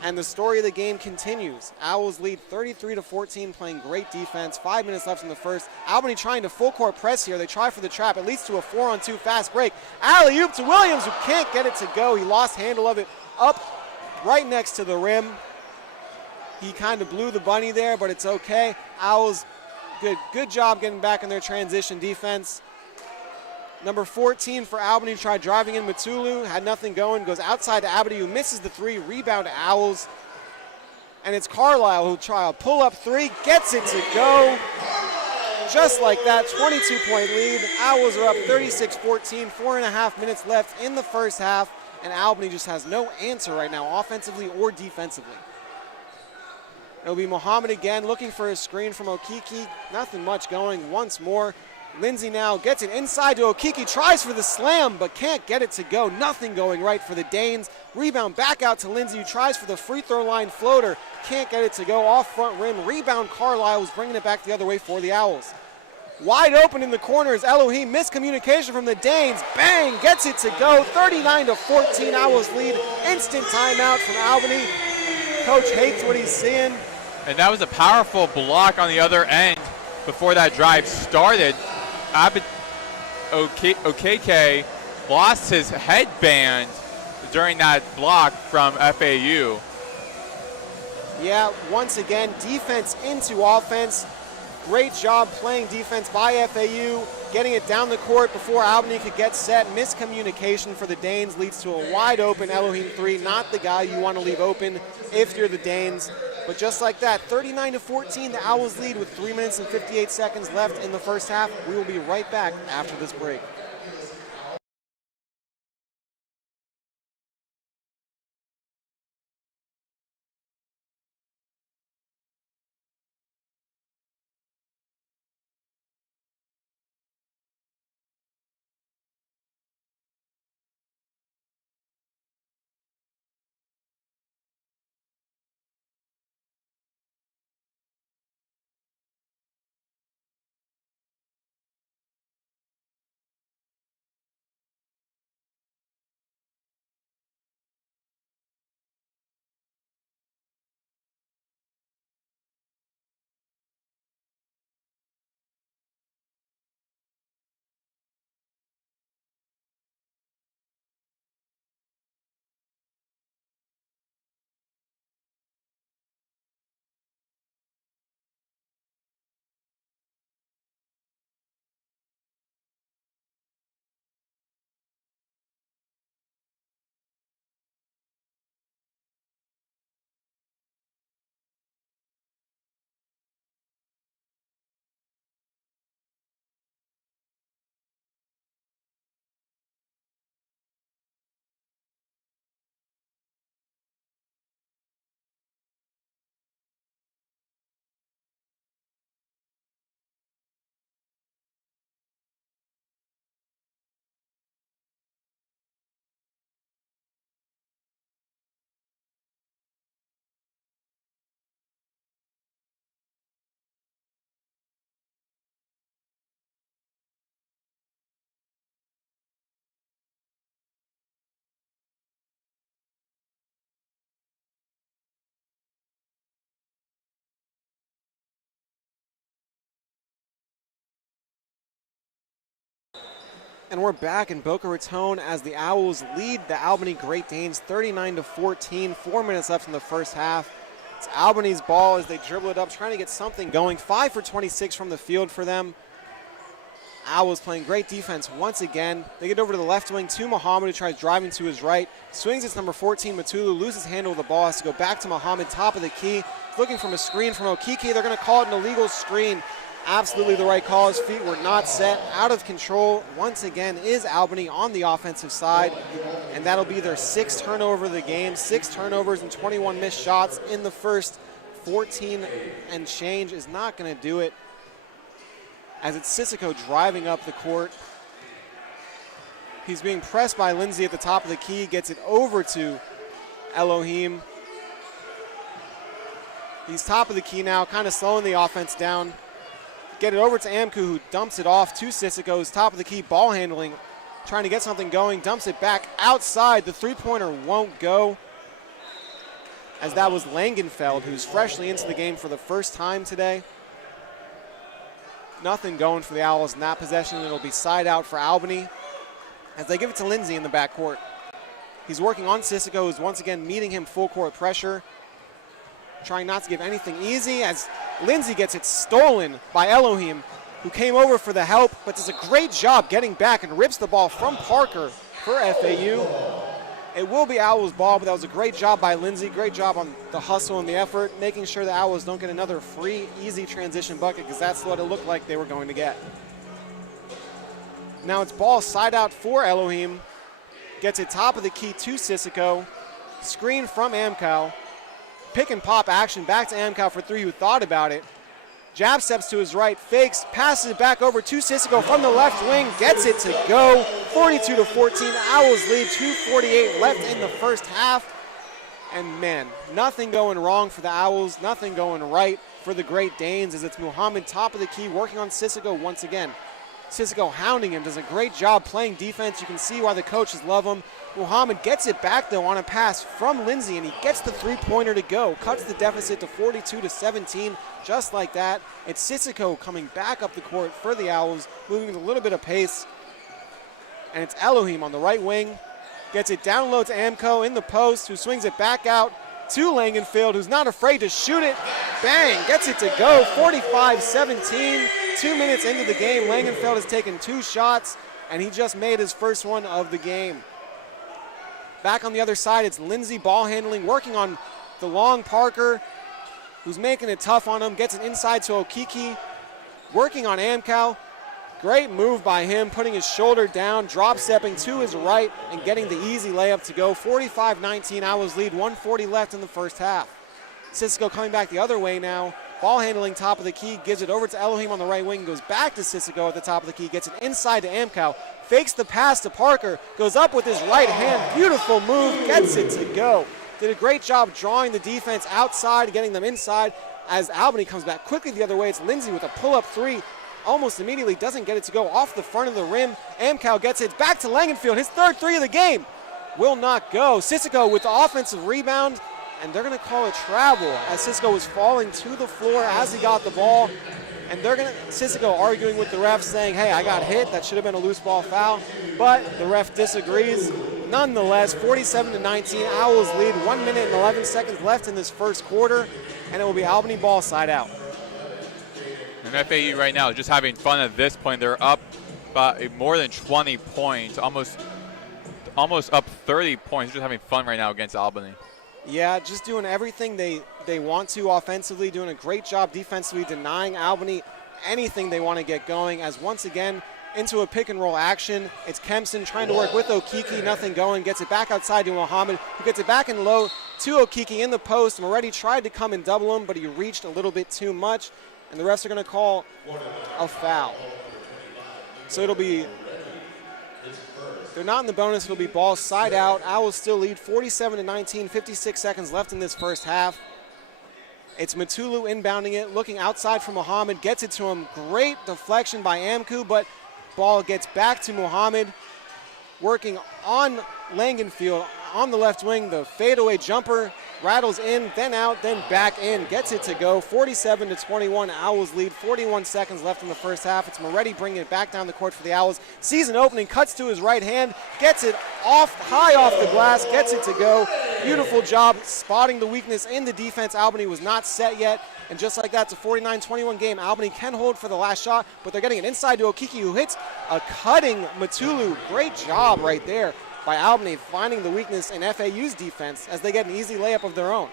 And the story of the game continues. Owls lead 33-14, playing great defense. 5 minutes left in the first. Albany trying to full court press here. They try for the trap. It leads to a 4-on-2 fast break. Alley-oop to Williams, who can't get it to go. He lost handle of it up right next to the rim. He kind of blew the bunny there, but it's okay. Owls, good job getting back in their transition defense. Number 14 for Albany tried driving in Matulu, had nothing going, goes outside to Abadi, who misses the 3, rebound to Owls. And it's Carlisle who'll try a pull-up 3, gets it to go. Just like that, 22-point lead. Owls are up 36-14, 4.5 minutes left in the first half, and Albany just has no answer right now, offensively or defensively. It'll be Muhammad again, looking for a screen from Okiki. Nothing much going once more. Lindsay now gets it inside to Okiki, tries for the slam, but can't get it to go. Nothing going right for the Danes. Rebound back out to Lindsay, who tries for the free throw line floater. Can't get it to go off front rim. Rebound Carlisle was bringing it back the other way for the Owls. Wide open in the corners. Elohim, miscommunication from the Danes. Bang, gets it to go. 39-14, Owls lead. Instant timeout from Albany. Coach hates what he's seeing. And that was a powerful block on the other end before that drive started. Okeke lost his headband during that block from FAU. Yeah, once again, defense into offense. Great job playing defense by FAU, getting it down the court before Albany could get set. Miscommunication for the Danes leads to a wide open Elohim three. Not the guy you want to leave open if you're the Danes. But just like that, 39-14, the Owls lead with 3 minutes and 58 seconds left in the first half. We will be right back after this break. And we're back in Boca Raton as the Owls lead the Albany Great Danes 39-14. 4 minutes left in the first half. It's Albany's ball as they dribble it up, trying to get something going. 5 for 26 from the field for them. Owls playing great defense once again. They get over to the left wing to Muhammad, who tries driving to his right. Swings it's number 14, Matulu, loses handle of the ball, has to go back to Muhammad, top of the key. Looking from a screen from Okeke. They're going to call it an illegal screen. Absolutely the right call. His feet were not set. Out of control once again is Albany on the offensive side, and that'll be their 6th turnover of the game. 6 turnovers and 21 missed shots in the first. 14 and change is not going to do it, as it's Sissoko driving up the court. He's being pressed by Lindsay at the top of the key, gets it over to Elohim. He's top of the key now, kind of slowing the offense down. Get it over to Amku, who dumps it off to Sissoko, who's top of the key, ball handling, trying to get something going, dumps it back outside. The three-pointer won't go, as that was Langenfeld, who's freshly into the game for the first time today. Nothing going for the Owls in that possession. It'll be side out for Albany as they give it to Lindsay in the backcourt. He's working on Sissoko, who's once again meeting him full court pressure, trying not to give anything easy, as Lindsay gets it stolen by Elohim, who came over for the help, but does a great job getting back and rips the ball from Parker for FAU. It will be Owls' ball, but that was a great job by Lindsay. Great job on the hustle and the effort, making sure the Owls don't get another free, easy transition bucket, because that's what it looked like they were going to get. Now it's ball side out for Elohim. Gets it top of the key to Sissoko. Screen from Amcal. Pick and pop action back to Amcal for three, who thought about it. Jab steps to his right, fakes, passes it back over to Sissoko from the left wing, gets it to go. 42-14, Owls lead, 2:48 left in the first half. And man, nothing going wrong for the Owls, nothing going right for the Great Danes as it's Muhammad top of the key working on Sissoko once again. Sissoko hounding him, does a great job playing defense. You can see why the coaches love him. Muhammad gets it back though on a pass from Lindsay, and he gets the three-pointer to go. Cuts the deficit to 42-17, just like that. It's Sissoko coming back up the court for the Owls, moving with a little bit of pace. And it's Elohim on the right wing. Gets it down low to Amco in the post, who swings it back out to Langenfeld, who's not afraid to shoot it. Bang, gets it to go, 45-17. 2 minutes into the game, Langenfeld has taken 2 shots, and he just made his first one of the game. Back on the other side, it's Lindsay ball handling, working on the long Parker, who's making it tough on him, gets it inside to Okiki, working on Amcal. Great move by him, putting his shoulder down, drop stepping to his right, and getting the easy layup to go. 45-19, Owls lead, 1:40 left in the first half. Sissoko coming back the other way now. Ball handling top of the key, gives it over to Elohim on the right wing, goes back to Sissoko at the top of the key, gets it inside to Amcal, fakes the pass to Parker, goes up with his right hand, beautiful move, gets it to go. Did a great job drawing the defense outside, getting them inside. As Albany comes back quickly the other way, it's Lindsay with a pull-up three, almost immediately doesn't get it to go off the front of the rim. Amcal gets it back to Langenfeld, his third three of the game. Will not go. Sissoko with the offensive rebound, and they're going to call a travel as Sissoko was falling to the floor as he got the ball. And they're going to, Sissoko arguing with the ref saying, hey, I got hit, that should have been a loose ball foul. But the ref disagrees. Nonetheless, 47-19, Owls lead, 1 minute and 11 seconds left in this first quarter, and it will be Albany ball side out. And FAU right now is just having fun at this point. They're up by more than 20 points, almost up 30 points. Just having fun right now against Albany. Yeah, just doing everything they want to offensively, doing a great job defensively, denying Albany anything they want to get going. As once again, into a pick and roll action, it's Kempson trying to work with Okiki, nothing going, gets it back outside to Muhammad, who gets it back in low to Okiki in the post. Moretti tried to come and double him, but he reached a little bit too much, and the refs are going to call a foul. So it'll be, they're not in the bonus, it'll be ball side out. Owls still lead 47-19, 56 seconds left in this first half. It's Matulu inbounding it, looking outside for Muhammad, gets it to him. Great deflection by Amku, but ball gets back to Muhammad, working on Langenfeld on the left wing. The fadeaway jumper rattles in, then out, then back in. Gets it to go. 47-21. Owls lead. 41 seconds left in the first half. It's Moretti bringing it back down the court for the Owls. Season opening, cuts to his right hand, gets it high off the glass, gets it to go. Beautiful job spotting the weakness in the defense. Albany was not set yet. And just like that, it's a 49-21 game. Albany can hold for the last shot, but they're getting it inside to Okiki, who hits a cutting Matulu. Great job right there by Albany, finding the weakness in FAU's defense as they get an easy layup of their own.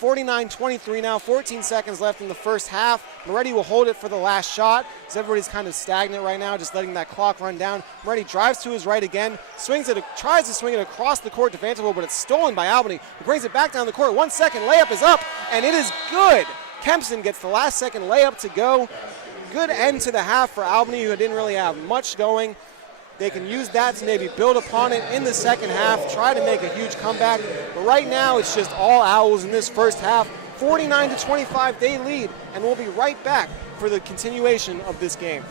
49-23 now, 14 seconds left in the first half. Moretti will hold it for the last shot, as everybody's kind of stagnant right now, just letting that clock run down. Moretti drives to his right again, swings it, tries to swing it across the court to Vanderbilt, but it's stolen by Albany, who brings it back down the court. 1 second, layup is up, and it is good. Kempson gets the last second layup to go. Good end to the half for Albany, who didn't really have much going. They can use that to maybe build upon it in the second half, try to make a huge comeback. But right now, it's just all Owls in this first half. 49-25, they lead, and we'll be right back for the continuation of this game.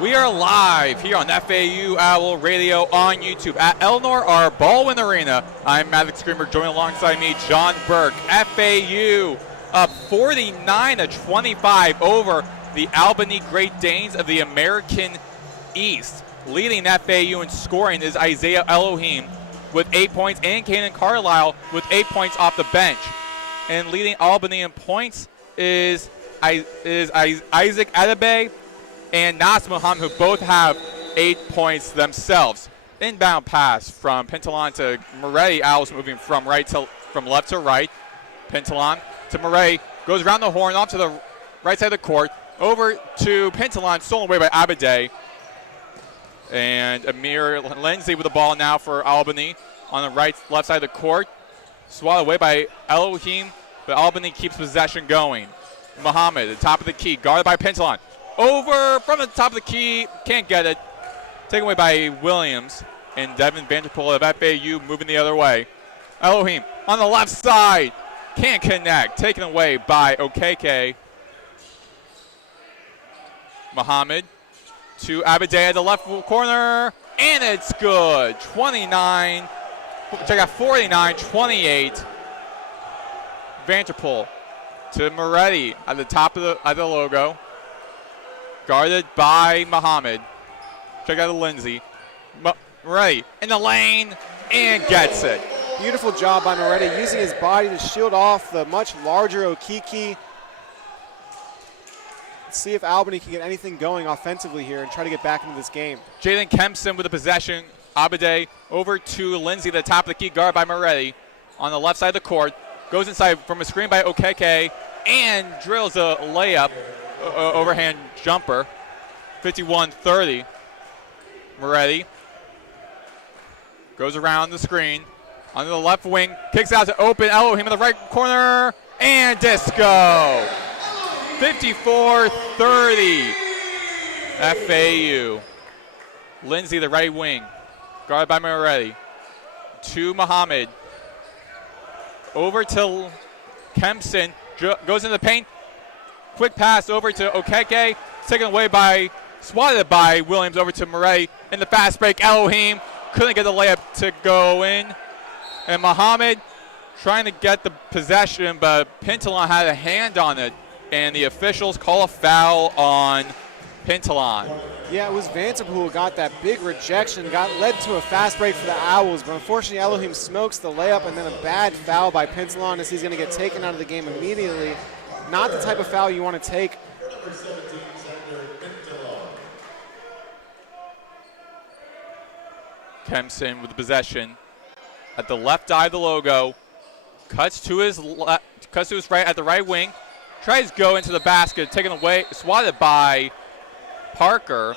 We are live here on FAU Owl Radio on YouTube at Eleanor R. Baldwin Arena. I'm Maddox Greenberg, joined alongside me, John Burke. FAU up 49-25 over the Albany Great Danes of the American East. Leading FAU in scoring is Isaiah Elohim with 8 points, and Kanan Carlisle with 8 points off the bench. And leading Albany in points is Isaac Adebe and Nas Muhammad, who both have 8 points themselves. Inbound pass from Pentalon to Murray. Owls moving from left to right. Pentalon to Murray, goes around the horn off to the right side of the court, over to Pentalon, stolen away by Abade. And Amir Lindsay with the ball now for Albany on the left side of the court. Swatted away by Elohim, but Albany keeps possession going. Muhammad, the top of the key, guarded by Pentalon. Over from the top of the key, can't get it. Taken away by Williams. And Devin Vanderpool of FAU moving the other way. Elohim on the left side, can't connect. Taken away by Okeke. Muhammad to Abade at the left corner, and it's good. 49-28. Vanderpool to Moretti at the top of the logo. Guarded by Muhammad. Check out the Lindsay. Moretti in the lane and gets it. Beautiful job by Moretti, using his body to shield off the much larger Okeke. Let's see if Albany can get anything going offensively here and try to get back into this game. Jalen Kempson with the possession. Abade over to Lindsay, the top of the key, guarded by Moretti on the left side of the court. Goes inside from a screen by Okeke and drills a layup, overhand jumper. 51-30. Moretti goes around the screen on the left wing, kicks out to open Elohim in the right corner, and disco. 54-30. FAU. Lindsay, the right wing, guarded by Moretti. To Muhammad. Over to Kempson. Goes in the paint. Quick pass over to Okeke. Taken away swatted by Williams over to Moretti. In the fast break, Elohim couldn't get the layup to go in. And Muhammad trying to get the possession, but Pentalon had a hand on it. And the officials call a foul on Pentalon. Yeah, it was Vanderpool who got that big rejection, led to a fast break for the Owls, but unfortunately Elohim smokes the layup, and then a bad foul by Pentalon as he's going to get taken out of the game immediately. Not the type of foul you want to take. Kempson with the possession at the left eye of the logo, cuts to his right at the right wing, tries to go into the basket, taken away, swatted by Parker,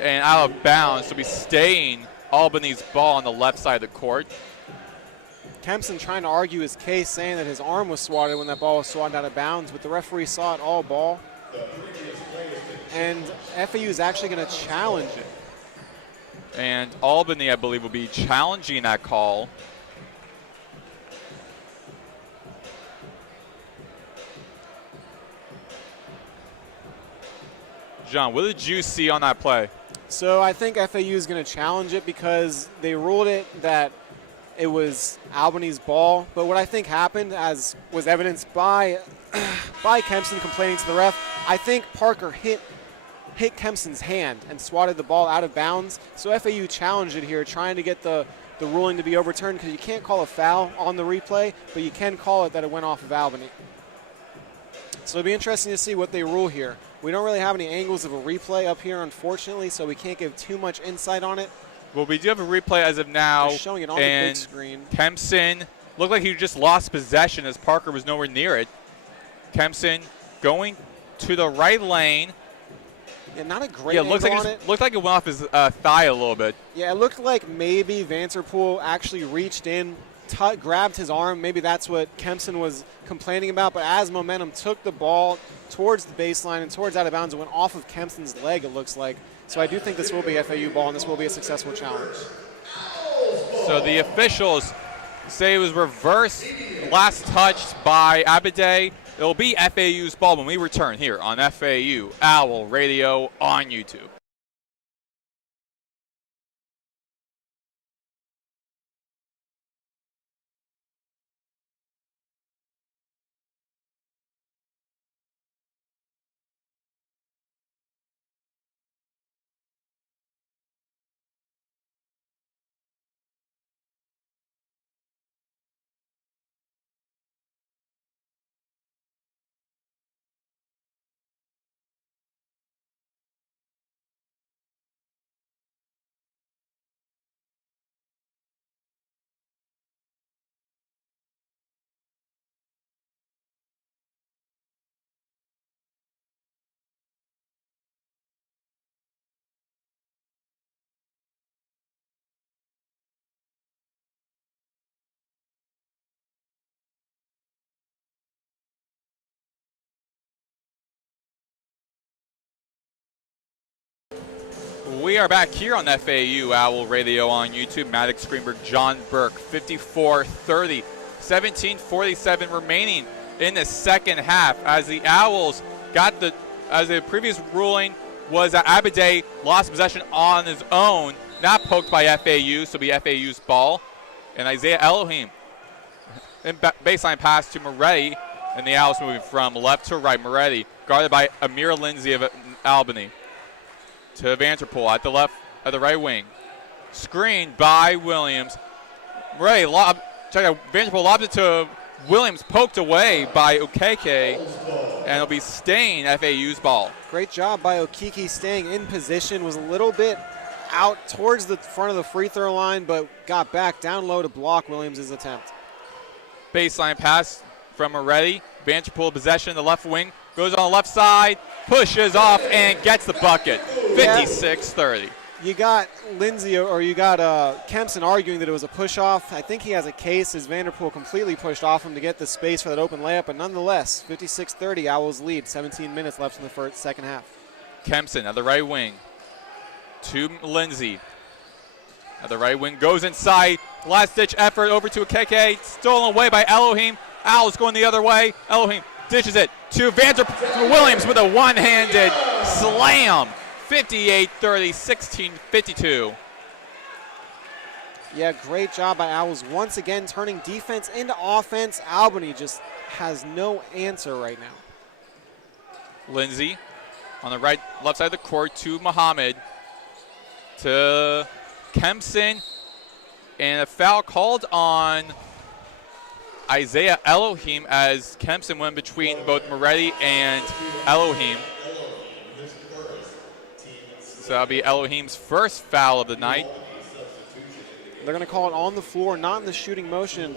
and out of bounds. So be staying Albany's ball on the left side of the court. Kempson trying to argue his case, saying that his arm was swatted when that ball was swatted out of bounds, but the referee saw it all ball. And FAU is actually going to challenge it. And Albany, I believe, will be challenging that call. John, what did you see on that play? So I think FAU is going to challenge it because they ruled it that it was Albany's ball. But what I think happened, as was evidenced by Kempson complaining to the ref, I think Parker hit Kempson's hand and swatted the ball out of bounds. So FAU challenged it here, trying to get the ruling to be overturned, because you can't call a foul on the replay, but you can call it that it went off of Albany. So it'll be interesting to see what they rule here. We don't really have any angles of a replay up here, unfortunately, so we can't give too much insight on it. Well, we do have a replay as of now. They're showing it on the big screen. Kempson looked like he just lost possession as Parker was nowhere near it. Kempson going to the right lane. Yeah, not a great angle on it. Looked like it went off his thigh a little bit. Yeah, it looked like maybe Vanderpool actually reached in, grabbed his arm. Maybe that's what Kempson was complaining about. But as momentum took the ball towards the baseline and towards out of bounds, it went off of Kempson's leg, it looks like. So I do think this will be FAU ball, and this will be a successful challenge. So the officials say it was reverse last touched by Abade. It will be FAU's ball when we return here on FAU Owl Radio on YouTube. We are back here on FAU Owl Radio on YouTube. Maddox, Greenberg, John Burke, 54-30, 17:47 remaining in the second half as the Owls got as the previous ruling was that Abide lost possession on his own, not poked by FAU, so it'll be FAU's ball. And Isaiah Elohim, in baseline pass to Moretti, and the Owls moving from left to right. Moretti guarded by Amir Lindsay of Albany. To Vanderpool at the right wing. Screened by Williams. Moretti Vanderpool lobs it to Williams, poked away by Okeke, and it'll be staying FAU's ball. Great job by Okeke staying in position, was a little bit out towards the front of the free throw line, but got back down low to block Williams' attempt. Baseline pass from Moretti. Vanderpool possession, the left wing, goes on the left side, pushes off, and gets the bucket. 56-30. You got Lindsay, or you got Kempson arguing that it was a push-off. I think he has a case as Vanderpool completely pushed off him to get the space for that open layup, but nonetheless, 56-30, Owls lead. 17 minutes left in the second half. Kempson at the right wing to Lindsay. At the right wing, goes inside. Last-ditch effort over to Okeke. Stolen away by Elohim. Owls going the other way. Elohim ditches it to Williams with a one-handed slam. 58-30, 16-52. Yeah, great job by Owls once again turning defense into offense. Albany just has no answer right now. Lindsay on the left side of the court to Muhammad. To Kempson. And a foul called on Isaiah Elohim as Kempson went between both Moretti and Elohim. So that'll be Elohim's first foul of the night. They're going to call it on the floor, not in the shooting motion.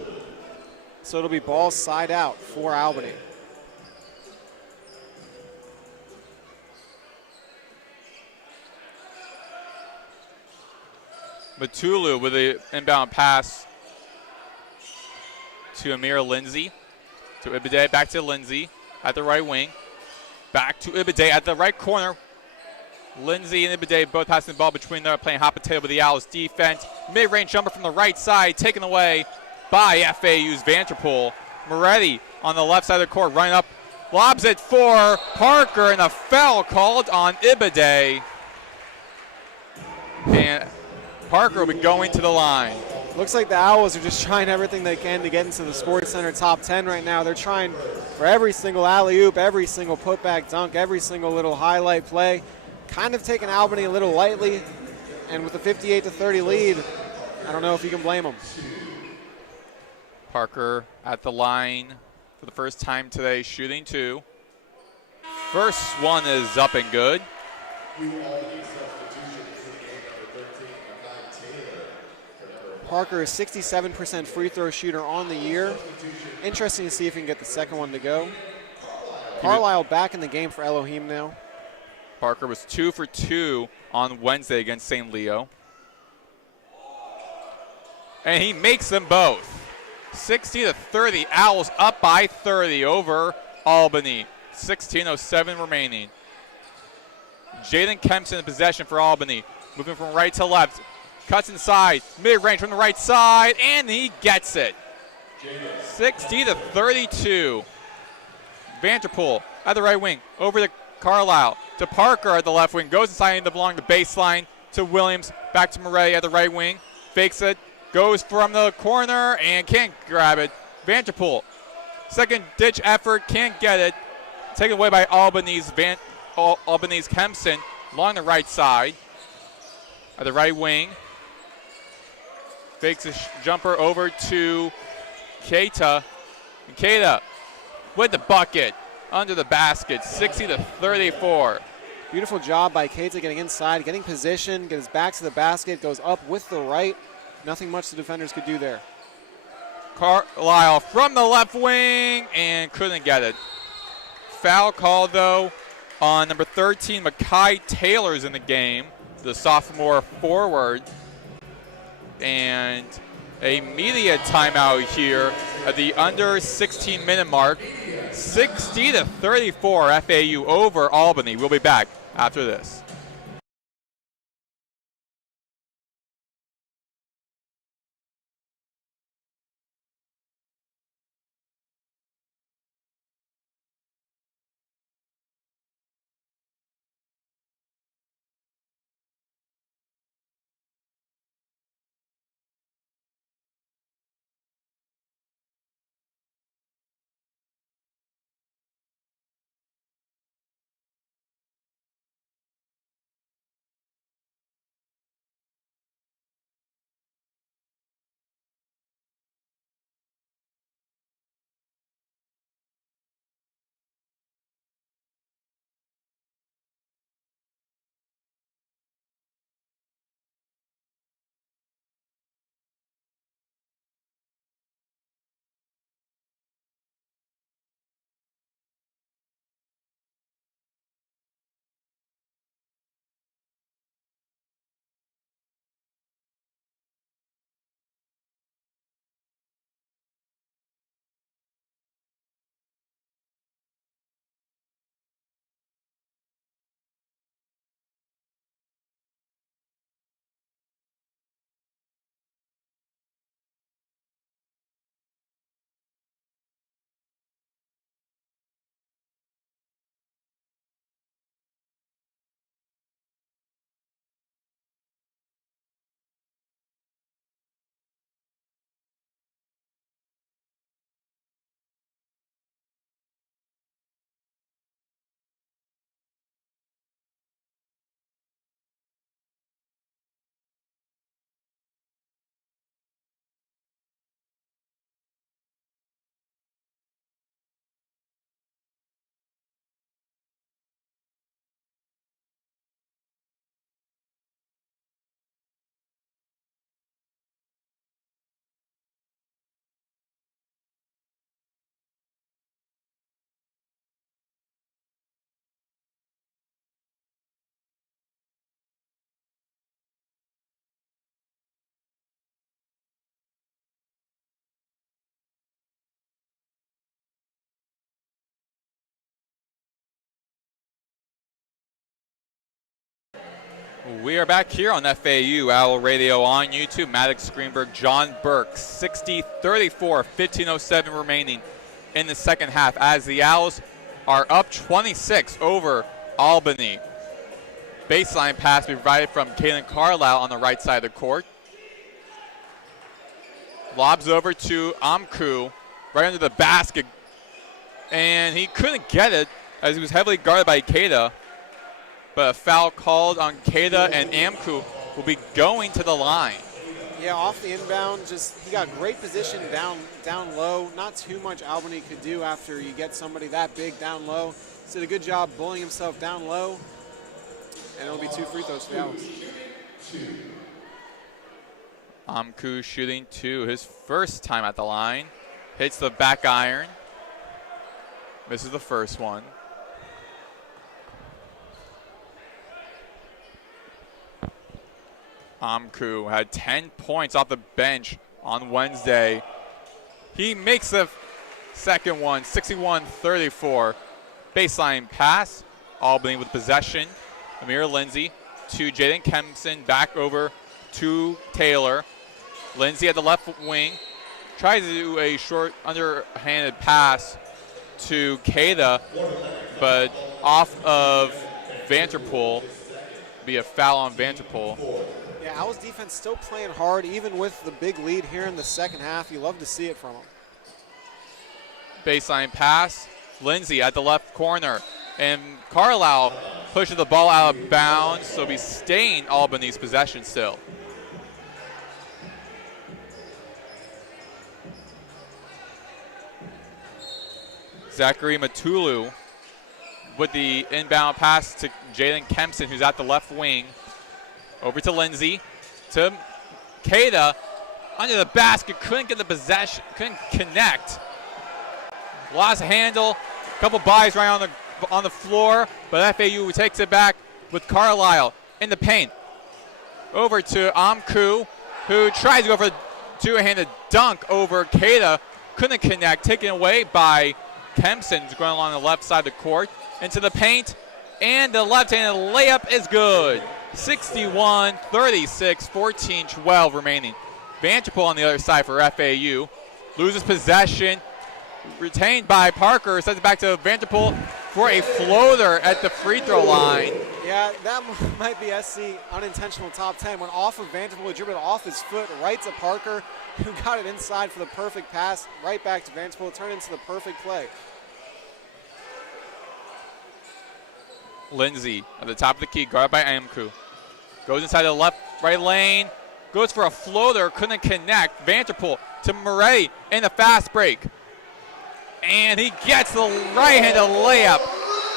So it'll be ball side out for Albany. Matulu with an inbound pass to Amir Lindsay. To Ibide, back to Lindsay at the right wing. Back to Ibide at the right corner. Lindsay and Ibide both passing the ball between them, playing hot potato with the Owls defense. Mid-range jumper from the right side, taken away by FAU's Vanderpool. Moretti on the left side of the court, running up, lobs it for Parker, and a foul called on Ibide. And Parker will be going to the line. Looks like the Owls are just trying everything they can to get into the Sports Center top 10 right now. They're trying for every single alley-oop, every single putback dunk, every single little highlight play. Kind of taking Albany a little lightly, and with a 58-30 lead, I don't know if you can blame them. Parker at the line for the first time today, shooting two. First one is up and good. Parker is 67% free throw shooter on the year. Interesting to see if he can get the second one to go. Carlisle back in the game for Elohim now. Parker was 2 for 2 on Wednesday against St. Leo. And he makes them both. 60-30, Owls up by 30 over Albany. 16:07 remaining. Jaden Kempson in possession for Albany. Moving from right to left. Cuts inside, mid-range from the right side, and he gets it. 60-32. Vanderpool at the right wing, over to Carlisle, to Parker at the left wing, goes inside along the baseline to Williams, back to Moretti at the right wing, fakes it, goes from the corner, and can't grab it. Vanderpool, second ditch effort, can't get it. Taken away by Albany's Kempson along the right side. At the right wing, fakes a jumper over to Keita. And Keita with the bucket under the basket, 60-34. Beautiful job by Keita getting inside, getting position, get his back to the basket, goes up with the right. Nothing much the defenders could do there. Carlisle from the left wing and couldn't get it. Foul call though on number 13, Makai Taylor's in the game, the sophomore forward. And a media timeout here at the under 16-minute mark. 60-34 FAU over Albany. We'll be back after this. We are back here on FAU Owl Radio on YouTube. Maddox, Greenberg, John Burke, 60-34, 15:07 remaining in the second half as the Owls are up 26 over Albany. Baseline pass provided from Kalen Carlisle on the right side of the court. Lobs over to Amku, right under the basket, and he couldn't get it as he was heavily guarded by Ikeda. But a foul called on Keda, and Amku will be going to the line. Yeah, off the inbound, he got great position down low. Not too much Albany could do after you get somebody that big down low. He did a good job bullying himself down low, and it'll be 2 free throws for the Owls. Amku shooting 2, his first time at the line. Hits the back iron. Misses the first one. Amku had 10 points off the bench on Wednesday. He makes the second one, 61-34. Baseline pass. Albany with possession. Amir Lindsay to Jaden Kempson, back over to Taylor. Lindsay at the left wing. Tries to do a short underhanded pass to Keda, but off of Vanterpool. Be a foul on Vanterpool. Yeah, Owls defense still playing hard, even with the big lead here in the second half. You love to see it from them. Baseline pass. Lindsay at the left corner. And Carlisle pushes the ball out of bounds, so be staying Albany's possession still. Zachary Matulu with the inbound pass to Jalen Kempson, who's at the left wing. Over to Lindsay, to Keda, under the basket, couldn't get the possession, couldn't connect. Lost handle, couple buys right on the floor, but FAU takes it back with Carlisle in the paint. Over to Amku, who tries to go for a two-handed dunk over Keda, couldn't connect, taken away by Kempson, who's going along the left side of the court, into the paint, and the left-handed layup is good. 61-36, 14-12 remaining. Vanterpool on the other side for FAU. Loses possession. Retained by Parker. Sends it back to Vanterpool for a floater at the free throw line. Yeah, that might be SC unintentional top 10. Went off of Vanterpool, dribbled off his foot, right to Parker, who got it inside for the perfect pass, right back to Vanterpool. Turned into the perfect play. Lindsay at the top of the key, guarded by Amku. Goes inside the right lane, goes for a floater, couldn't connect. Vanterpool to Moretti in the fast break. And he gets the right-handed layup.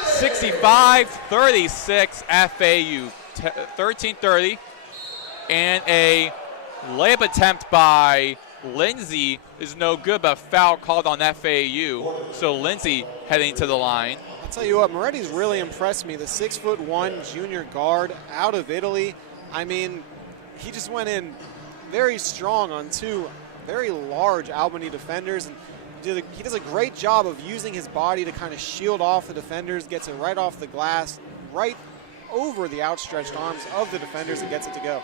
65-36 FAU, 13-30. And a layup attempt by Lindsay is no good, but foul called on FAU. So Lindsay heading to the line. I'll tell you what, Moretti's really impressed me. The 6'1" junior guard out of Italy. I mean, he just went in very strong on 2 very large Albany defenders. And he does a great job of using his body to kind of shield off the defenders, gets it right off the glass, right over the outstretched arms of the defenders, and gets it to go.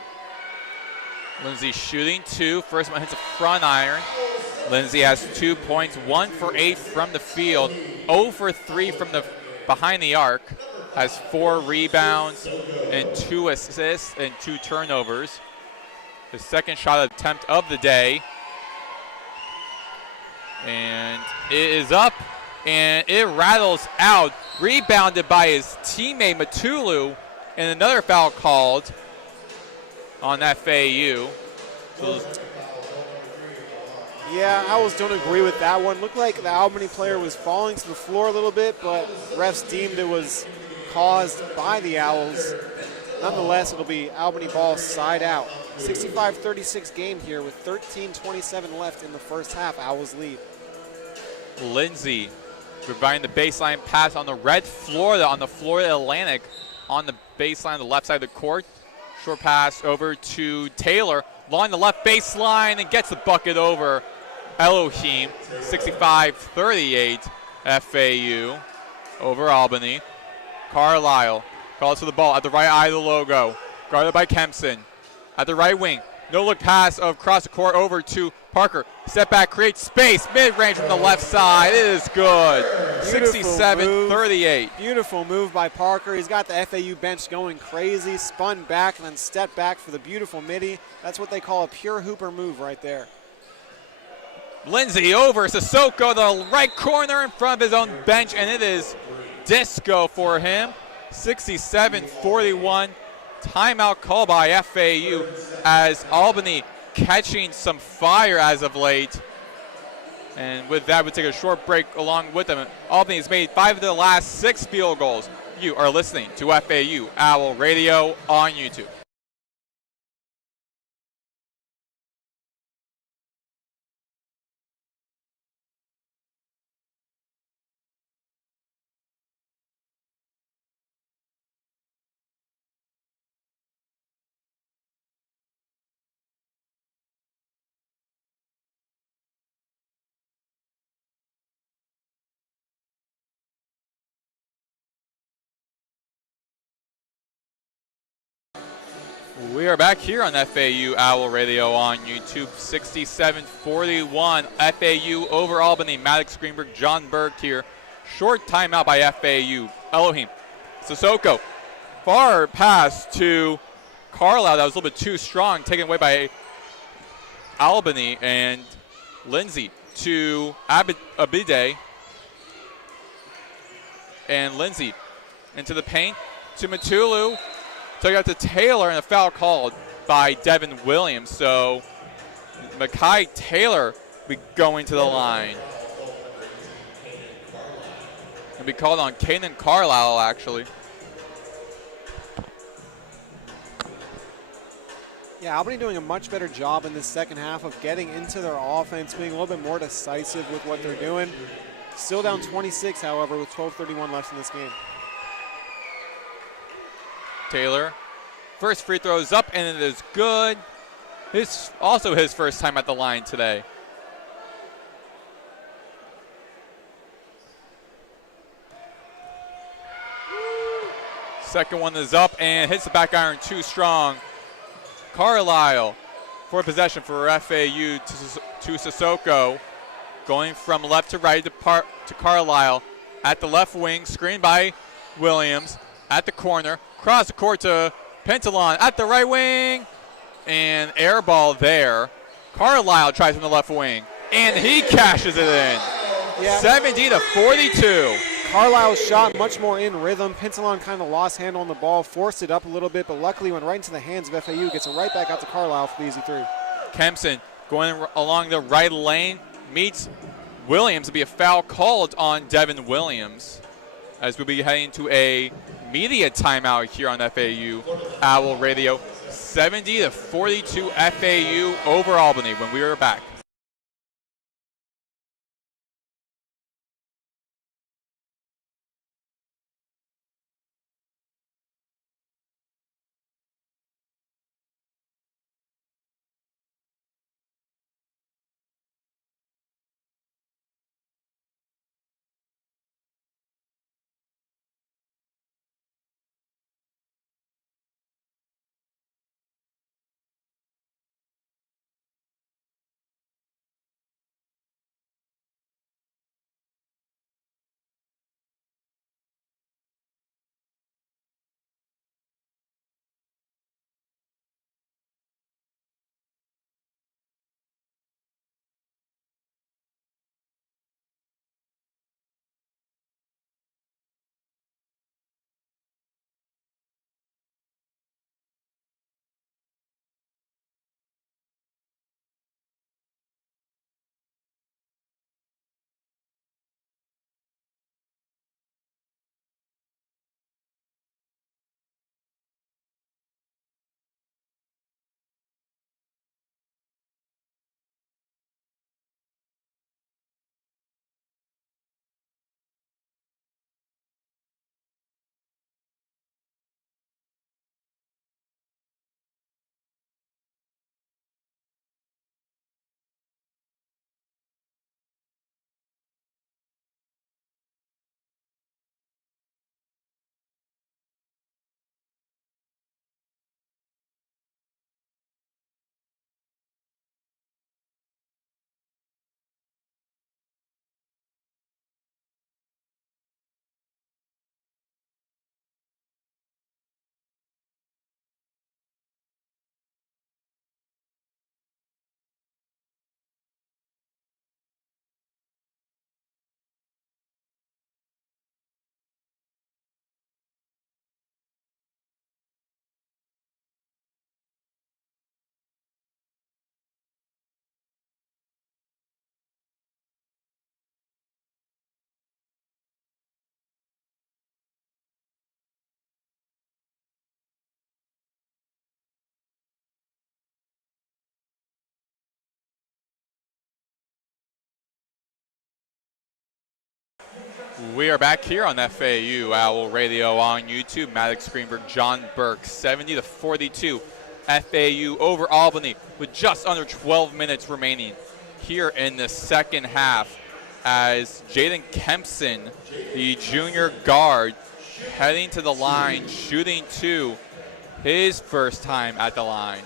Lindsay shooting 2. First one hits a front iron. Lindsay has 2 points, 1 for 8 from the field, 0 for 3 from the behind the arc. Has 4 rebounds and 2 assists and 2 turnovers. His second shot attempt of the day. And it is up, and it rattles out. Rebounded by his teammate Matulu, and another foul called on FAU. Yeah, Owls don't agree with that one. Looked like the Albany player was falling to the floor a little bit, but refs deemed it was caused by the Owls. Nonetheless, it'll be Albany ball side out. 65-36 game here with 13:27 left in the first half. Owls lead. Lindsay providing the baseline pass on the red Florida, on the Florida Atlantic, on the baseline, the left side of the court. Short pass over to Taylor, along the left baseline, and gets the bucket over Elohim. 65-38 FAU over Albany. Carlisle calls for the ball at the right eye of the logo. guarded by Kempson. At the right wing, no look pass across the court over to Parker. Step back, creates space, mid-range from the left side. It is good. 67-38. Beautiful move by Parker. He's got the FAU bench going crazy. Spun back and then stepped back for the beautiful midi. That's what they call a pure hooper move right there. Lindsay over Sissoko, the right corner in front of his own bench, and it is disco for him. 67-41. Timeout call by FAU as Albany catching some fire as of late. And with that, we take a short break along with them. Albany has made 5 of the last 6 field goals. You are listening to FAU Owl Radio on YouTube. We are back here on FAU Owl Radio on YouTube. 67-41. FAU over Albany. Maddox, Greenberg, John Burke here. Short timeout by FAU. Elohim. Sissoko. Far pass to Carlisle. That was a little bit too strong. Taken away by Albany. And Lindsay to Abide. And Lindsay into the paint to Matulu. Took out to Taylor, and a foul called by Devin Williams. So Makai Taylor will be going to the line. It'll be called on Kanan Carlisle, actually. Yeah, Albany doing a much better job in the second half of getting into their offense, being a little bit more decisive with what they're doing. Still down 26, however, with 12:31 left in this game. Taylor, first free throw is up, and it is good. Also his first time at the line today. Second one is up and hits the back iron too strong. Carlisle for possession for FAU to Sissoko. Going from left to right to Carlisle. At the left wing, screened by Williams. At the corner, cross the court to Pentalon at the right wing, and air ball there. Carlisle tries from the left wing, and he cashes it in. Yeah. 70-42. Carlisle's shot much more in rhythm. Pentalon kind of lost handle on the ball, forced it up a little bit, but luckily went right into the hands of FAU. Gets it right back out to Carlisle for the easy three. Kempson going along the right lane, meets Williams. To be a foul called on Devin Williams, as we'll be heading to a media timeout here on FAU Owl Radio. 70-42 FAU over Albany when we are back. We are back here on FAU Owl Radio on YouTube. Maddox, Greenberg, John Burke, 70-42. FAU over Albany with just under 12 minutes remaining here in the second half as Jaden Kempson, the junior guard, heading to the line, shooting two, his first time at the line.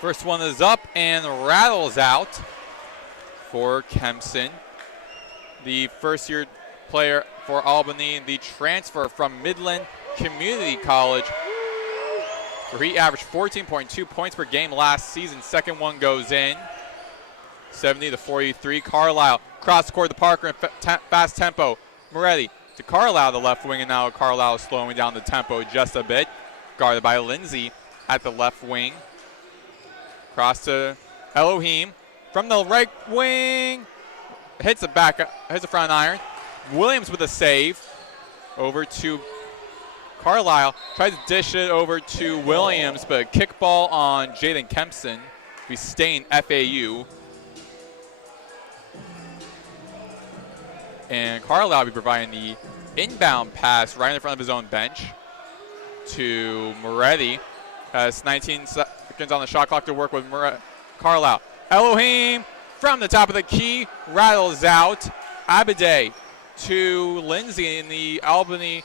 First one is up and rattles out for Kempson. The first-year player for Albany, the transfer from Midland Community College, where he averaged 14.2 points per game last season. Second one goes in, 70-43. Carlisle cross court to Parker in fast tempo. Moretti to Carlisle, the left wing, and now Carlisle slowing down the tempo just a bit. Guarded by Lindsay at the left wing. Cross to Elohim from the right wing. Hits the front iron. Williams with a save. Over to Carlisle. Tries to dish it over to Williams, but a kickball on Jaden Kempson. We stay in FAU. And Carlisle will be providing the inbound pass right in front of his own bench to Moretti. Has 19 seconds on the shot clock to work with Carlisle. Elohim from the top of the key, rattles out. Abide to Lindsay in the Albany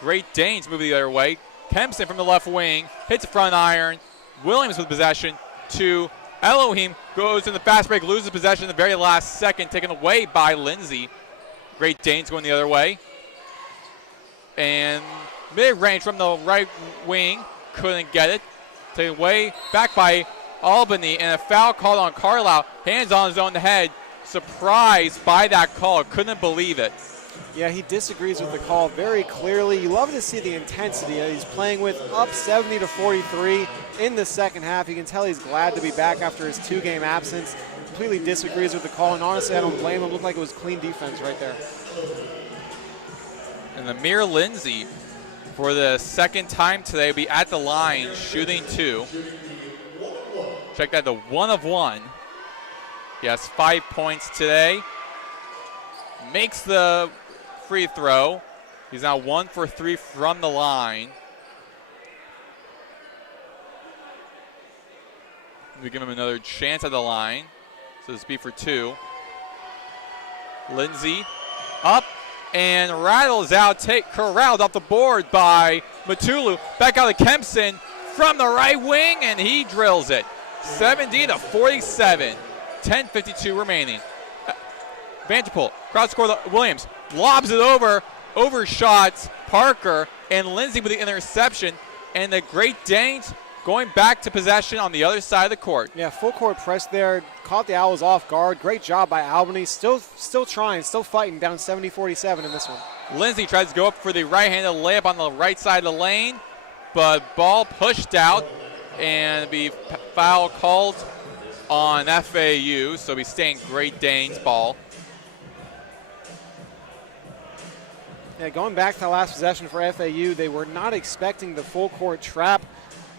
Great Danes moving the other way. Kempson from the left wing, hits the front iron. Williams with possession to Elohim, goes in the fast break, loses possession in the very last second, taken away by Lindsay. Great Danes going the other way. And mid-range from the right wing, couldn't get it. Taken away, back by Albany, and a foul called on Carlisle. Hands on his own head. Surprised by that call, couldn't believe it. Yeah, he disagrees with the call very clearly. You love to see the intensity that he's playing with, up 70-43 in the second half. You can tell he's glad to be back after his two-game absence. Completely disagrees with the call, and honestly, I don't blame him. Looked like it was clean defense right there. And Amir Lindsay, for the second time today, will be at the line shooting two. Check that, the 1 of 1. He has 5 points today. Makes the free throw. He's now 1 for 3 from the line. We give him another chance at the line. So this be for 2. Lindsay up and rattles out, corralled off the board by Matulu. Back out to Kempson from the right wing, and he drills it. 70-47, 10:52 remaining. Vanderpool, cross court, Williams lobs it overshots Parker, and Lindsay with the interception, and the Great Danes going back to possession on the other side of the court. Yeah, full court press there, caught the Owls off guard. Great job by Albany, still trying, still fighting, down 70-47 in this one. Lindsay tries to go up for the right-handed layup on the right side of the lane, but ball pushed out, and be foul called on FAU, so we stay in Great Danes ball. Yeah, going back to the last possession for FAU, they were not expecting the full court trap.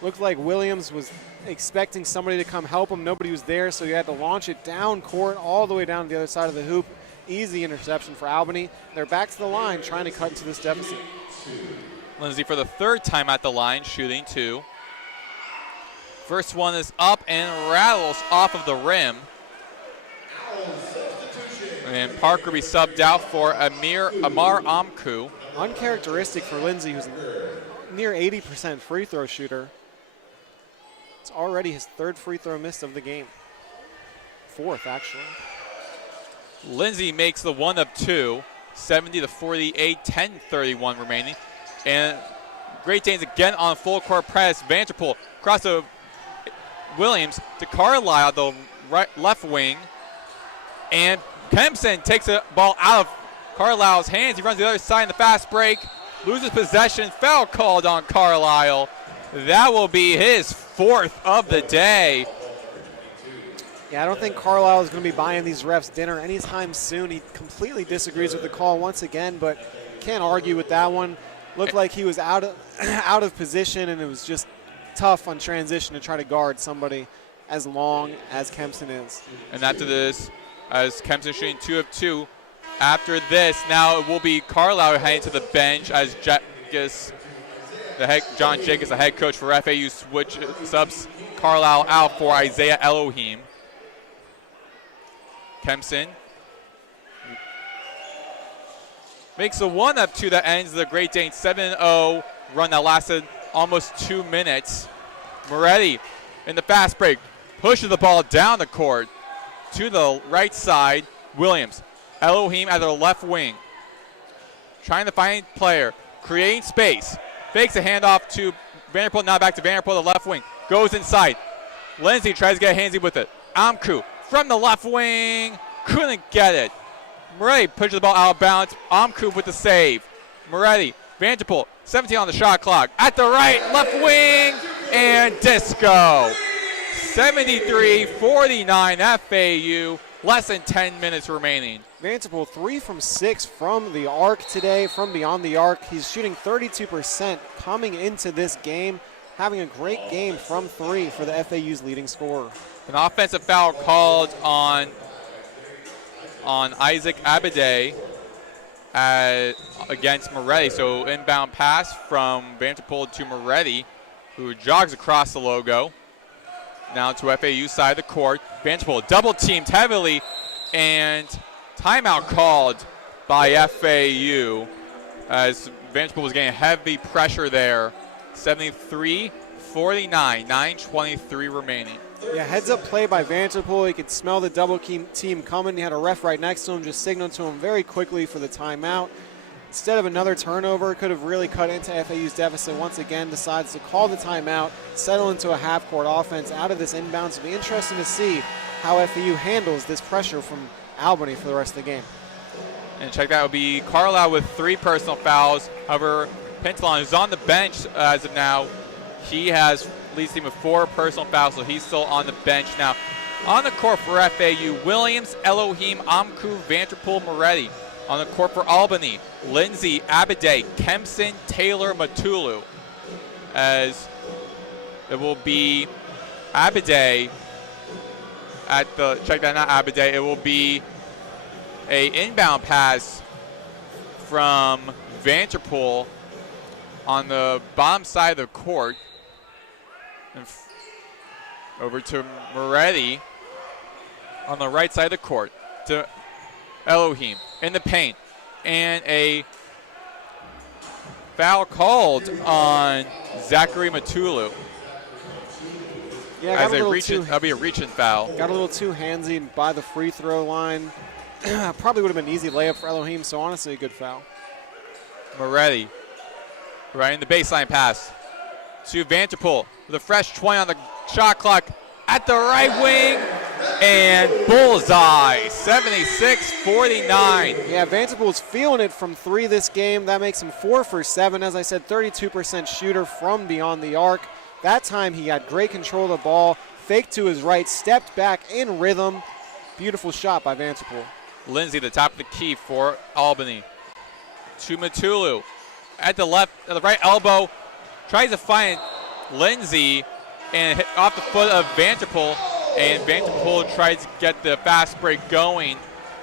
Looked like Williams was expecting somebody to come help him. Nobody was there, so he had to launch it down court all the way down to the other side of the hoop. Easy interception for Albany. They're back to the line trying to cut into this deficit. Lindsay for the third time at the line, shooting two. First one is up and rattles off of the rim. And Parker be subbed out for Amar Amku. Uncharacteristic for Lindsay, who's near 80% free throw shooter. It's already his third free throw missed of the game. Fourth, actually. Lindsay makes the 1 of 2, 70-48, 10:31 remaining. And Great Danes again on full court press. Vanderpool across to Williams to Carlisle, the left wing. And Kempson takes the ball out of Carlisle's hands. He runs the other side in the fast break, loses possession, foul called on Carlisle. That will be his 4th of the day. Yeah, I don't think Carlisle is going to be buying these refs dinner anytime soon. He completely disagrees with the call once again, but can't argue with that one. Looked like he was out of position, and it was just tough on transition to try to guard somebody. as long as Kempson is. And after this, as Kempson shooting 2 of 2, after this, now it will be Carlisle heading to the bench as John Jacobs, the head coach for FAU, subs Carlisle out for Isaiah Elohim. Kempson makes a 1 of 2 that ends the Great Dane 7-0 run that lasted almost 2 minutes. Moretti in the fast break pushes the ball down the court to the right side. Williams, Elohim at the left wing, trying to find player, creating space, fakes a handoff to Vanderpool, now back to Vanderpool, the left wing, goes inside. Lindsay tries to get handsy with it. Amku from the left wing, couldn't get it. Moretti pushes the ball out of bounds. Amku with the save. Moretti, Vanderpool, 17 on the shot clock. At the right, left wing, and disco. 73-49 FAU, less than 10 minutes remaining. Vanderpool 3 from 6 from the arc today, from beyond the arc. He's shooting 32% coming into this game, having a great game from 3 for the FAU's leading scorer. An offensive foul called on Isaac Abade against Moretti. So inbound pass from Vanderpool to Moretti, who jogs across the logo. Now to FAU side of the court. Vanderpool double teamed heavily, and timeout called by FAU as Vanderpool was getting heavy pressure there. 73-49, 9:23 remaining. Yeah, heads up play by Vanderpool. He could smell the double team coming. He had a ref right next to him, just signaled to him very quickly for the timeout. Instead of another turnover, could have really cut into FAU's deficit. Once again, decides to call the timeout, settle into a half-court offense out of this inbounds. It'll be interesting to see how FAU handles this pressure from Albany for the rest of the game. And check that, will be Carlisle with 3 personal fouls. However, Pentalon, who's on the bench as of now, he leads the team with 4 personal fouls, so he's still on the bench now. On the court for FAU, Williams, Elohim, Amku, Vanderpool, Moretti. On the court for Albany, Lindsay, Abade, Kempson, Taylor, Matulu. As it will be Abade at the, check that, not Abade, it will be a inbound pass from Vanderpool on the bottom side of the court. And over to Moretti on the right side of the court to Elohim in the paint, and a foul called on Zachary Matulu. Yeah, that'll be a reach-in foul. Got a little too handsy by the free throw line. Probably would have been an easy layup for Elohim, so honestly a good foul. Moretti right in the baseline pass to Vanderpool with a fresh 20 on the shot clock at the right wing, and bullseye, 76-49. Yeah, Vanderpool's feeling it from 3 this game. That makes him 4 for 7. As I said, 32% shooter from beyond the arc. That time he had great control of the ball, faked to his right, stepped back in rhythm. Beautiful shot by Vanderpool. Lindsay, the top of the key for Albany. To Matulu at the right elbow, tries to find Lindsay and hit off the foot of Vanderpool, and Vanderpool tries to get the fast break going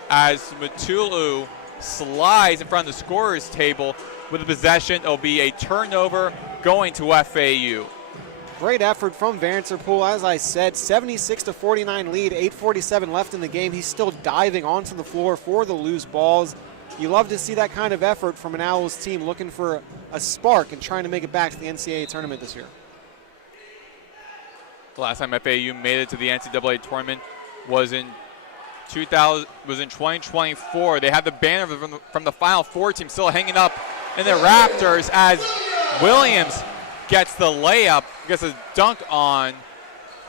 as Matulu slides in front of the scorer's table with the possession. It'll be a turnover going to FAU. Great effort from Vanderpool. As I said, 76-49 lead, 8:47 left in the game. He's still diving onto the floor for the loose balls. You love to see that kind of effort from an Owls team looking for a spark and trying to make it back to the NCAA tournament this year. The last time FAU made it to the NCAA tournament was in 2024. They had the banner from the Final Four team still hanging up in the rafters as Williams gets the layup, gets a dunk on.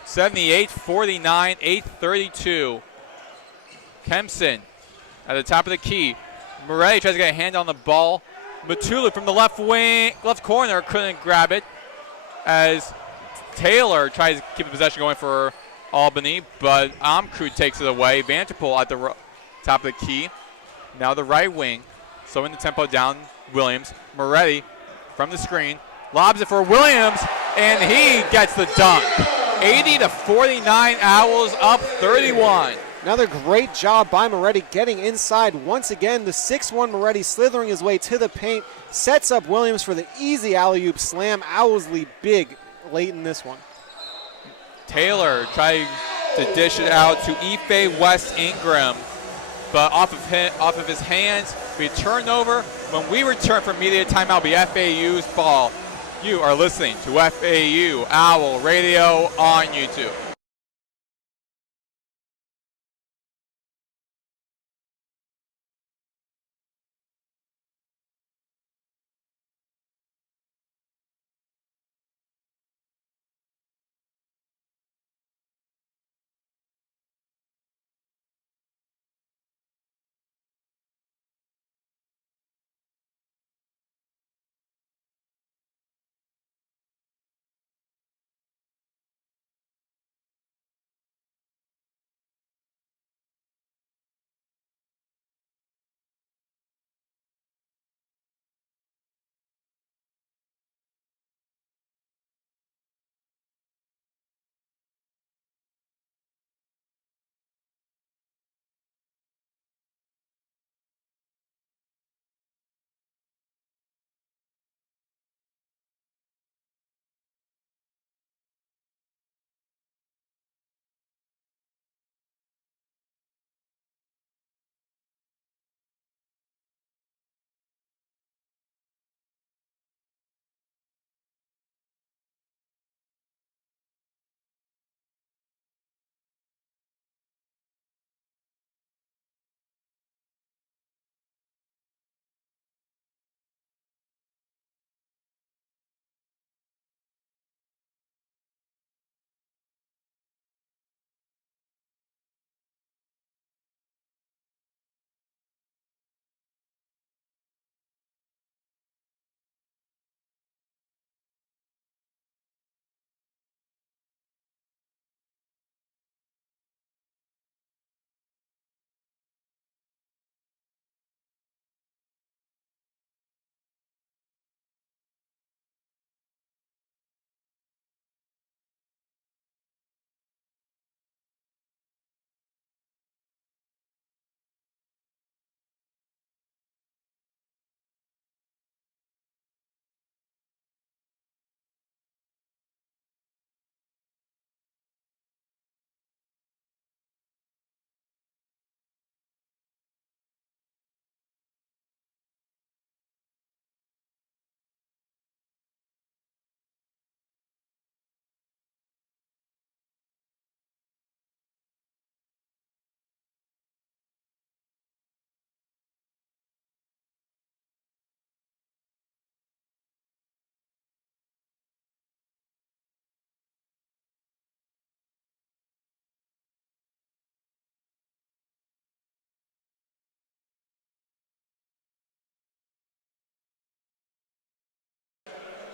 78-49, 8:32. Kempson at the top of the key. Moretti tries to get a hand on the ball. Matulu from the left corner couldn't grab it as Taylor tries to keep the possession going for Albany, but Amku takes it away. Vanderpool at the top of the key. Now the right wing, slowing the tempo down. Williams, Moretti from the screen, lobs it for Williams, and he gets the dunk. 80-49, Owls up 31. Another great job by Moretti getting inside. Once again, the 6'1 Moretti slithering his way to the paint, sets up Williams for the easy alley-oop slam. Owls lead big late in this one. Taylor trying to dish it out to Ife West Ingram, but off of his hands, we turn over. When we return from media timeout, it'll be FAU's ball. You are listening to FAU Owl Radio on YouTube.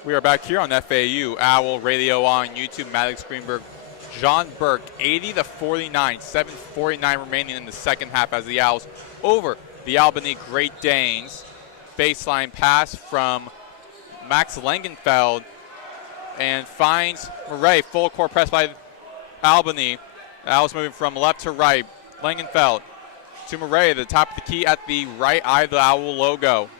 We are back here on FAU Owl Radio on YouTube. Maddox, Greenberg, John Burke, 80-49, 7:49 remaining in the second half as the Owls over the Albany Great Danes. Baseline pass from Max Langenfeld and finds Murray. Full court press by Albany. The Owls moving from left to right. Langenfeld to Murray, the top of the key at the right eye of the Owl logo.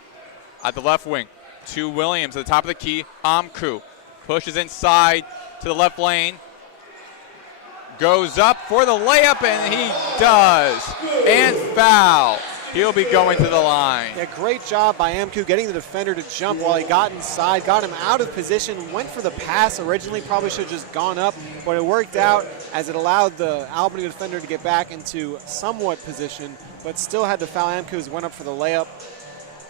At the left wing to Williams at the top of the key. Amku pushes inside to the left lane. Goes up for the layup, and he does. And foul. He'll be going to the line. Yeah, great job by Amku getting the defender to jump while he got inside, got him out of position, went for the pass originally, probably should have just gone up, but it worked out as it allowed the Albany defender to get back into somewhat position, but still had to foul Amku as he went up for the layup.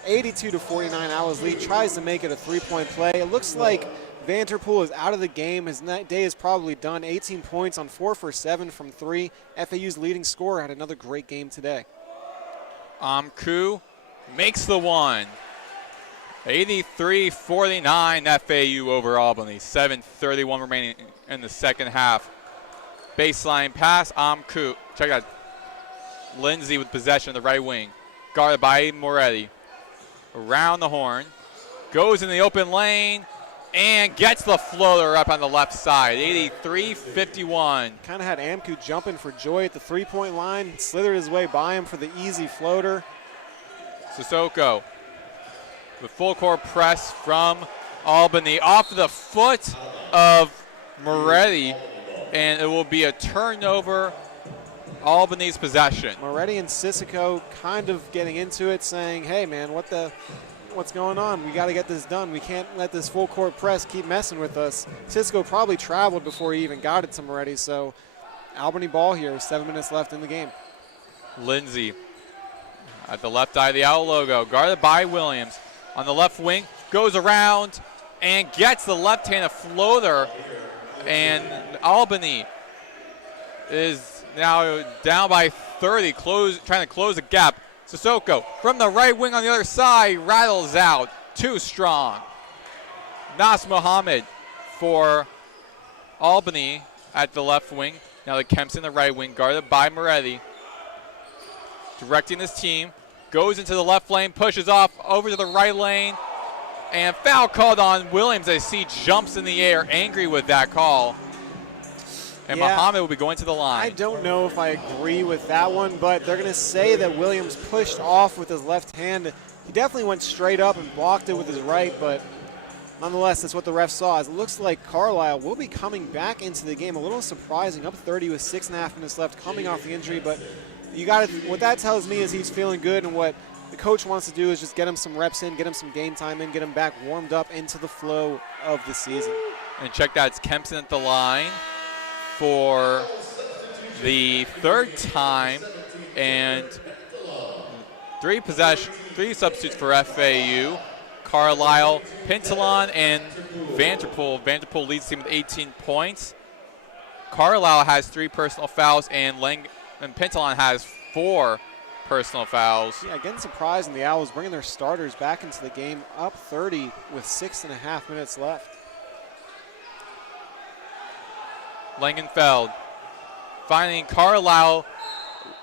82-49, Owls lead, tries to make it a three-point play. It looks like Vanterpool is out of the game. His day is probably done. 18 points on 4 for 7 from 3. FAU's leading scorer had another great game today. Amku makes the one. 83-49 FAU over Albany. 7:31 remaining in the second half. Baseline pass, Amku. Check out Lindsay with possession of the right wing. Guarded by Moretti. Around the horn. Goes in the open lane and gets the floater up on the left side, 83-51. Kind of had Amku jumping for joy at the three-point line, slithered his way by him for the easy floater. Sissoko with full court press from Albany off the foot of Moretti, and it will be a turnover, Albany's possession. Moretti and Sissoko kind of getting into it, saying, hey, man, what's going on? We got to get this done. We can't let this full court press keep messing with us. Sissoko probably traveled before he even got it to Moretti, so Albany ball here, 7 minutes left in the game. Lindsay at the left eye of the owl logo, guarded by Williams. On the left wing, goes around and gets the left-handed floater, and Albany is now down by 30, trying to close the gap. Sissoko from the right wing on the other side, rattles out, too strong. Nas Mohammed for Albany at the left wing. Now the Kemp's in the right wing, guarded by Moretti. Directing this team, goes into the left lane, pushes off over to the right lane, and foul called on Williams. I see jumps in the air, angry with that call. And yeah, Mohammed will be going to the line. I don't know if I agree with that one, but they're going to say that Williams pushed off with his left hand. He definitely went straight up and blocked it with his right, but nonetheless, that's what the ref saw. As it looks like Carlisle will be coming back into the game. A little surprising, up 30 with 6.5 minutes left, coming off the injury, but what that tells me is he's feeling good, and what the coach wants to do is just get him some reps in, get him some game time in, get him back warmed up into the flow of the season. And check that, it's Kempson at the line for the third time, and three substitutes for FAU. Carlisle, Pintalon, and Vanderpool. Vanderpool leads the team with 18 points. Carlisle has 3 personal fouls, and Pintalon has 4 personal fouls. Yeah, again, surprising the Owls bringing their starters back into the game, up 30 with 6.5 minutes left. Langenfeld finding Carlisle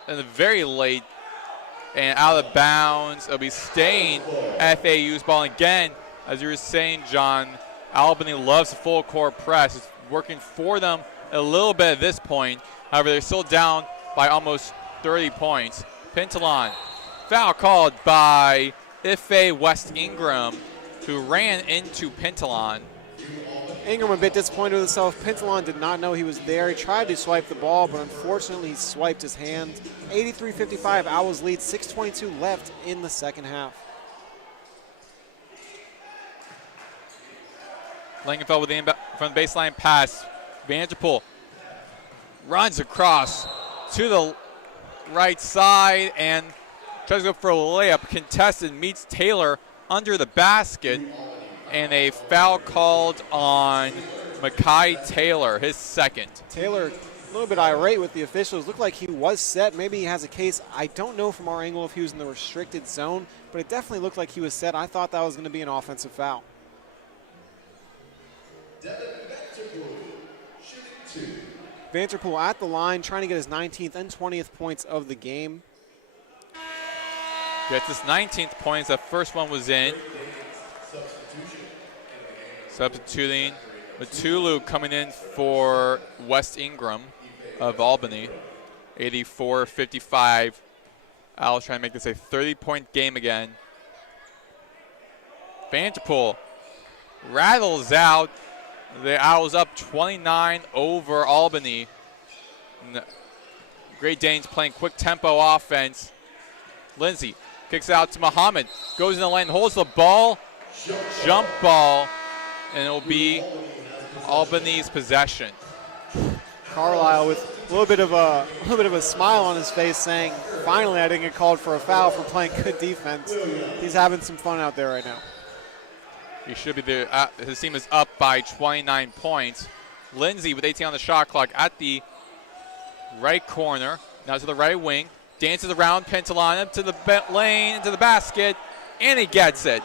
in the very late and out of bounds. It'll be staying FAU's ball again. As you were saying, John, Albany loves the full court press. It's working for them a little bit at this point. However, they're still down by almost 30 points. Pintalon, foul called by Ife West Ingram, who ran into Pintalon. Ingram a bit disappointed with himself. Pintalon did not know he was there. He tried to swipe the ball, but unfortunately he swiped his hand. 83-55, Owls lead, 6:22 left in the second half. Langenfeld with the from the baseline pass. Vanderpool runs across to the right side and tries to go for a layup. Contested, meets Taylor under the basket, and a foul called on Makai Taylor, his second. Taylor a little bit irate with the officials. Looked like he was set. Maybe he has a case. I don't know from our angle if he was in the restricted zone, but it definitely looked like he was set. I thought that was going to be an offensive foul. Vanderpool at the line, trying to get his 19th and 20th points of the game. Gets his 19th points. The first one was in. Substituting Matulu coming in for West Ingram of Albany. 84-55. Owls trying to make this a 30-point game again. Vanderpool rattles out. The Owls up 29 over Albany. Great Danes playing quick tempo offense. Lindsay kicks out to Muhammad. Goes in the lane, holds the ball. Jump ball. And it will be Albany's possession. Carlisle with a little bit of a smile on his face, saying, "Finally, I didn't get called for a foul for playing good defense." He's having some fun out there right now. He should be there. His team is up by 29 points. Lindsay with 18 on the shot clock at the right corner. Now to the right wing. Dances around Pintalon up to the lane, into the basket, and he gets it.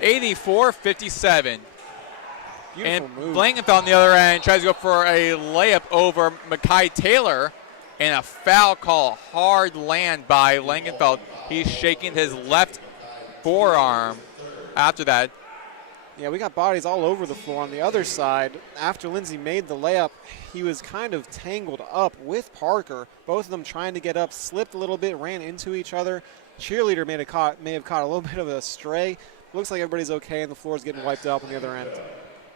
84-57. Beautiful And move. Blankenfeld on the other end tries to go for a layup over Makai Taylor, and a foul call, hard land by Langenfeld. He's shaking his left forearm after that. Yeah, we got bodies all over the floor. On the other side, after Lindsey made the layup, he was kind of tangled up with Parker. Both of them trying to get up, slipped a little bit, ran into each other. Cheerleader may have caught a little bit of a stray. Looks like everybody's okay, and the floor is getting wiped up on the other end.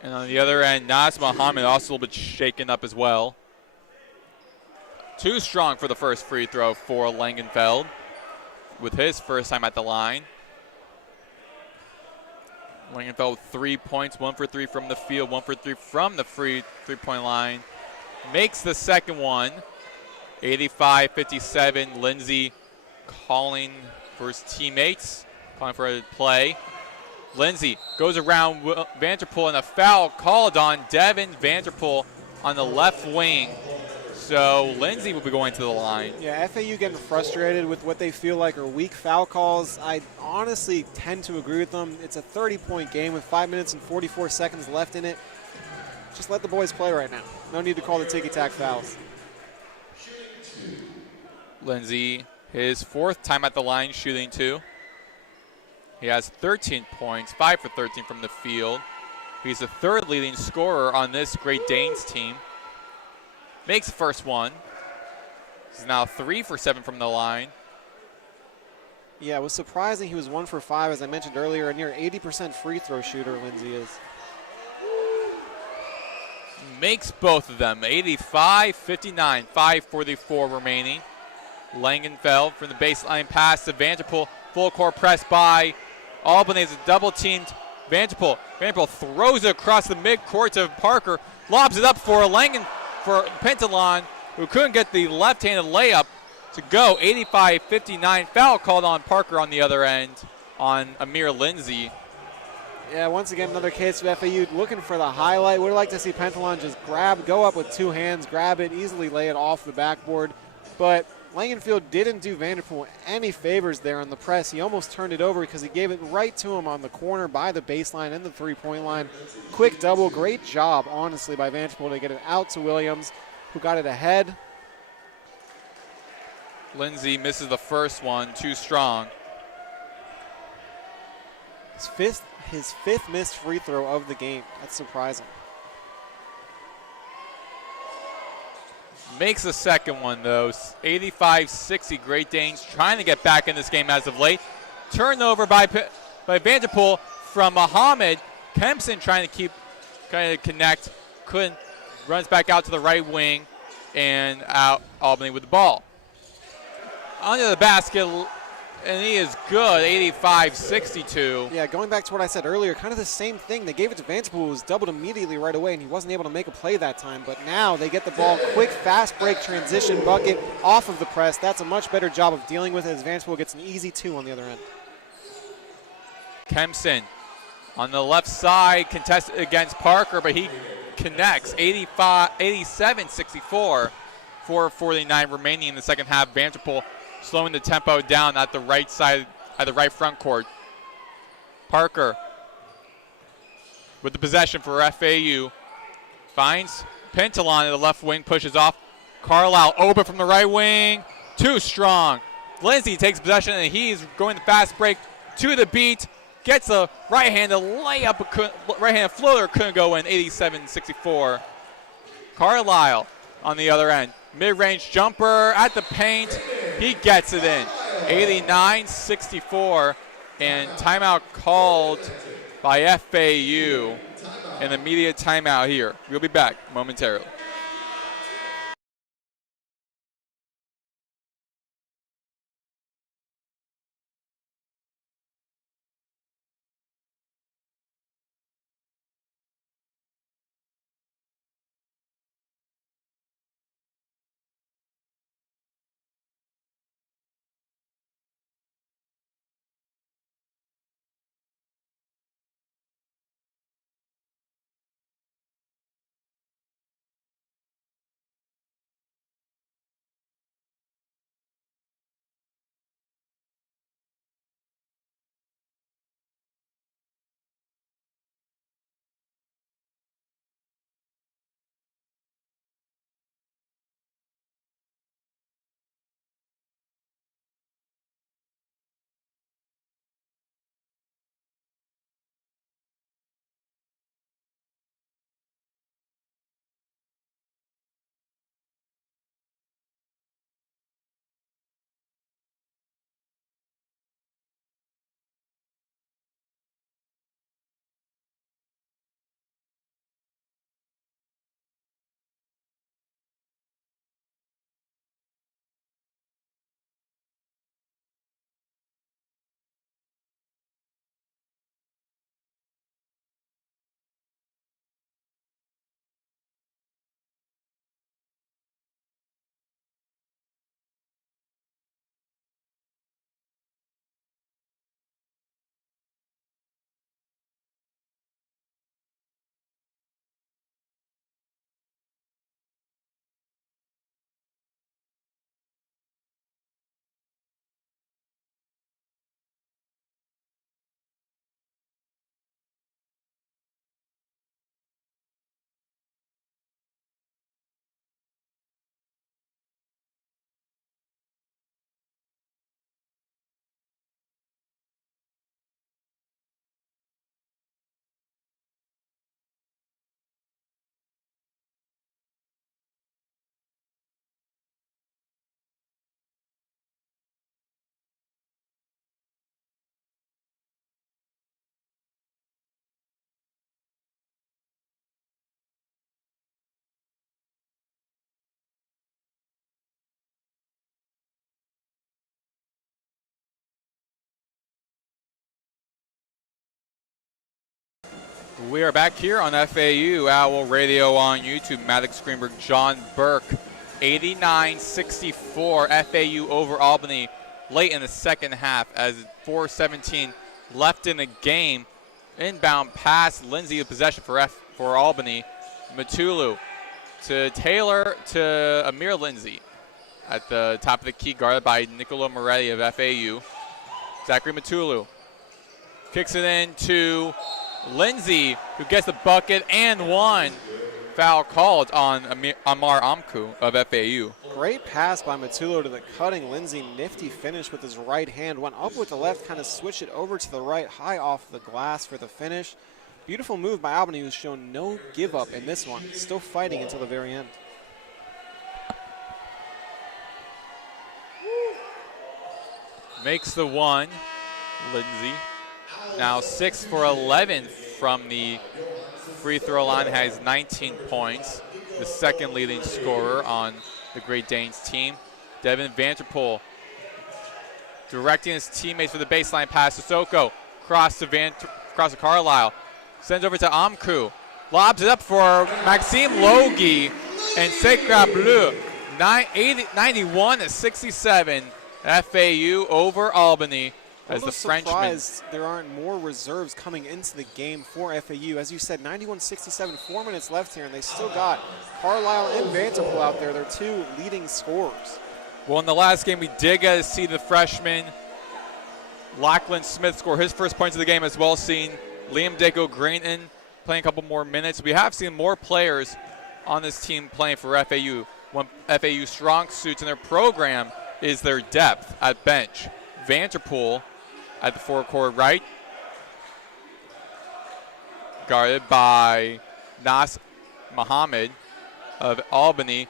And on the other end, Nas Muhammad also a little bit shaken up as well. Too strong for the first free throw for Langenfeld with his first time at the line. Langenfeld with 3 points, 1 for 3 from the field, 1 for 3 from the free three-point line. Makes the second one. 85-57. Lindsey calling for his teammates, calling for a play. Lindsey goes around Vanderpool, and a foul called on Devin Vanderpool on the left wing. So Lindsey will be going to the line. Yeah, FAU getting frustrated with what they feel like are weak foul calls. I honestly tend to agree with them. It's a 30-point game with 5 minutes and 44 seconds left in it. Just let the boys play right now. No need to call the ticky-tack fouls. Lindsey, his fourth time at the line, shooting 2. He has 13 points, 5 for 13 from the field. He's the third leading scorer on this Great Danes team. Makes the first one. He's now 3 for 7 from the line. Yeah, it was surprising he was 1 for 5, as I mentioned earlier, a near 80% free throw shooter, Lindsey is. Makes both of them. 85-59, 5:44 remaining. Langenfeld from the baseline pass to Vanderpool. Full court press by Albany is double teamed Vanderpool. Vanderpool throws it across the midcourt to Parker. Lobs it up for Pentalon, who couldn't get the left-handed layup to go. 85-59. Foul called on Parker on the other end on Amir Lindsey. Yeah, once again, another case of FAU looking for the highlight. Would like to see Pentalon just go up with 2 hands, grab it, easily lay it off the backboard. But Langenfeld didn't do Vanderpool any favors there on the press. He almost turned it over because he gave it right to him on the corner by the baseline and the three-point line. Quick double, great job, honestly, by Vanderpool to get it out to Williams, who got it ahead. Lindsey misses the first one, too strong. His fifth missed free throw of the game. That's surprising. Makes the second one, though. 85-60, Great Danes trying to get back in this game as of late. Turnover by Vanderpool from Muhammad. Kempson trying to connect. Couldn't. Runs back out to the right wing, and out Albany with the ball. Under the basket, and he is good, 85-62. Yeah, going back to what I said earlier, kind of the same thing. They gave it to Vanderpool, who was doubled immediately right away, and he wasn't able to make a play that time. But now they get the ball, quick, fast break, transition bucket off of the press. That's a much better job of dealing with it, as Vanderpool gets an easy 2 on the other end. Kempson on the left side, contested against Parker, but he connects, 87-64, 4:49 remaining in the second half. Vanderpool slowing the tempo down at the right side, at the right front court. Parker with the possession for FAU. Finds Pentalon at the left wing, pushes off. Carlisle open from the right wing, too strong. Lindsey takes possession, and he's going the fast break to the beat. Gets a right-handed layup, right-handed floater, couldn't go in, 87-64. Carlisle on the other end. Mid-range jumper at the paint. He gets it in. 89-64. And timeout called by FAU. An immediate timeout here. We'll be back momentarily. We are back here on FAU Owl Radio on YouTube. Maddox, Greenberg, John Burke, 89-64 FAU over Albany late in the second half as 4:17 left in the game. Inbound pass, Lindsay with possession for Albany. Matulu to Taylor to Amir Lindsay at the top of the key, guarded by Niccolo Moretti of FAU. Zachary Matulu kicks it in to Lindsay, who gets the bucket and one. Foul called on Amar Amku of FAU. Great pass by Matulu to the cutting Lindsay. Nifty finish with his right hand. Went up with the left, kind of switched it over to the right, high off the glass for the finish. Beautiful move by Albany, who's shown no give up in this one. Still fighting until the very end. Makes the one, Lindsay. Now 6 for 11 from the free throw line, has 19 points. The second leading scorer on the Great Danes team. Devin Vanterpool directing his teammates for the baseline pass. Sissoko cross to Carlisle. Sends over to Amku. Lobs it up for Maxime Logie and Sacre Bleu. 91-67. FAU over Albany. As the Frenchman. Surprised there aren't more reserves coming into the game for FAU. As you said, 91-67, 4 minutes left here, and they still got Carlisle and Vanterpool out there. They're two leading scorers. Well, in the last game, we did get to see the freshman Lachlan Smith score his first points of the game, as well as seeing Liam Dako Green playing a couple more minutes. We have seen more players on this team playing for FAU. One FAU strong suits in their program is their depth at bench. Vanterpool at the forecourt right, guarded by Nas Muhammad of Albany.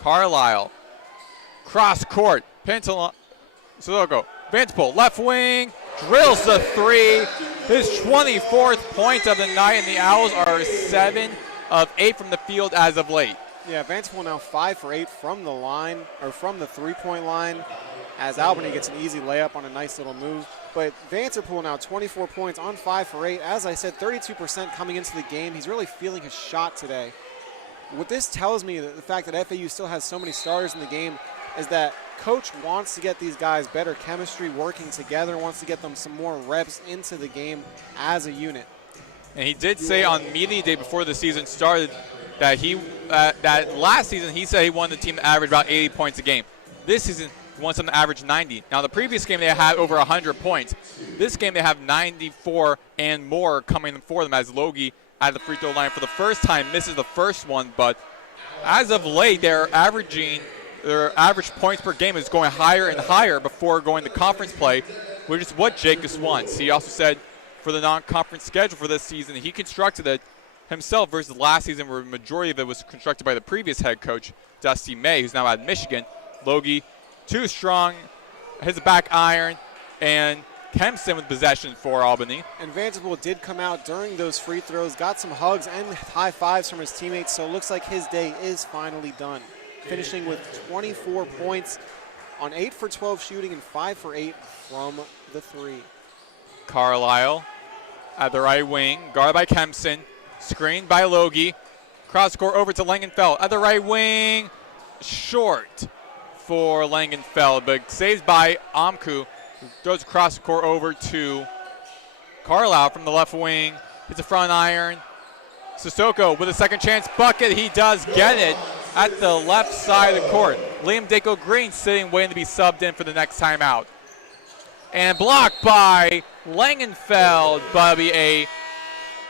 Carlisle, cross court, Pintalon, Sissoko, Vanterpool, left wing, drills the three, his 24th point of the night, and the Owls are 7 of 8 from the field as of late. Yeah, Vanterpool now 5 for 8 from the line, or from the three-point line, as Albany gets an easy layup on a nice little move. But Vanterpool now 24 points on 5 for 8. As I said, 32% coming into the game. He's really feeling his shot today. What this tells me, the fact that FAU still has so many starters in the game, is that coach wants to get these guys better chemistry, working together, wants to get them some more reps into the game as a unit. And he did say on media day before the season started that that last season he said he wanted the team to average about 80 points a game. This season, he wants them to average 90. Now, the previous game they had over 100 points. This game they have 94 and more coming for them, as Logie at the free throw line for the first time misses the first one. But as of late, their average points per game is going higher and higher before going to conference play, which is what Jacobs wants. He also said for the non-conference schedule for this season, he constructed it himself versus last season, where the majority of it was constructed by the previous head coach, Dusty May, who's now at Michigan. Logie, too strong, hits a back iron, and Kempson with possession for Albany. And Vanterpool did come out during those free throws, got some hugs and high fives from his teammates, so it looks like his day is finally done. Finishing with 24 points on 8 for 12 shooting and 5 for 8 from the three. Carlisle at the right wing, guarded by Kempson, screened by Logie. Cross court over to Langenfeld at the right wing, short for Langenfeld, but saved by Amku, who throws across the court over to Carlisle from the left wing. Hits a front iron. Sissoko with a second chance bucket. He does get it at the left side of the court. Liam Dako Green sitting waiting to be subbed in for the next timeout. And blocked by Langenfeld, Bobby, a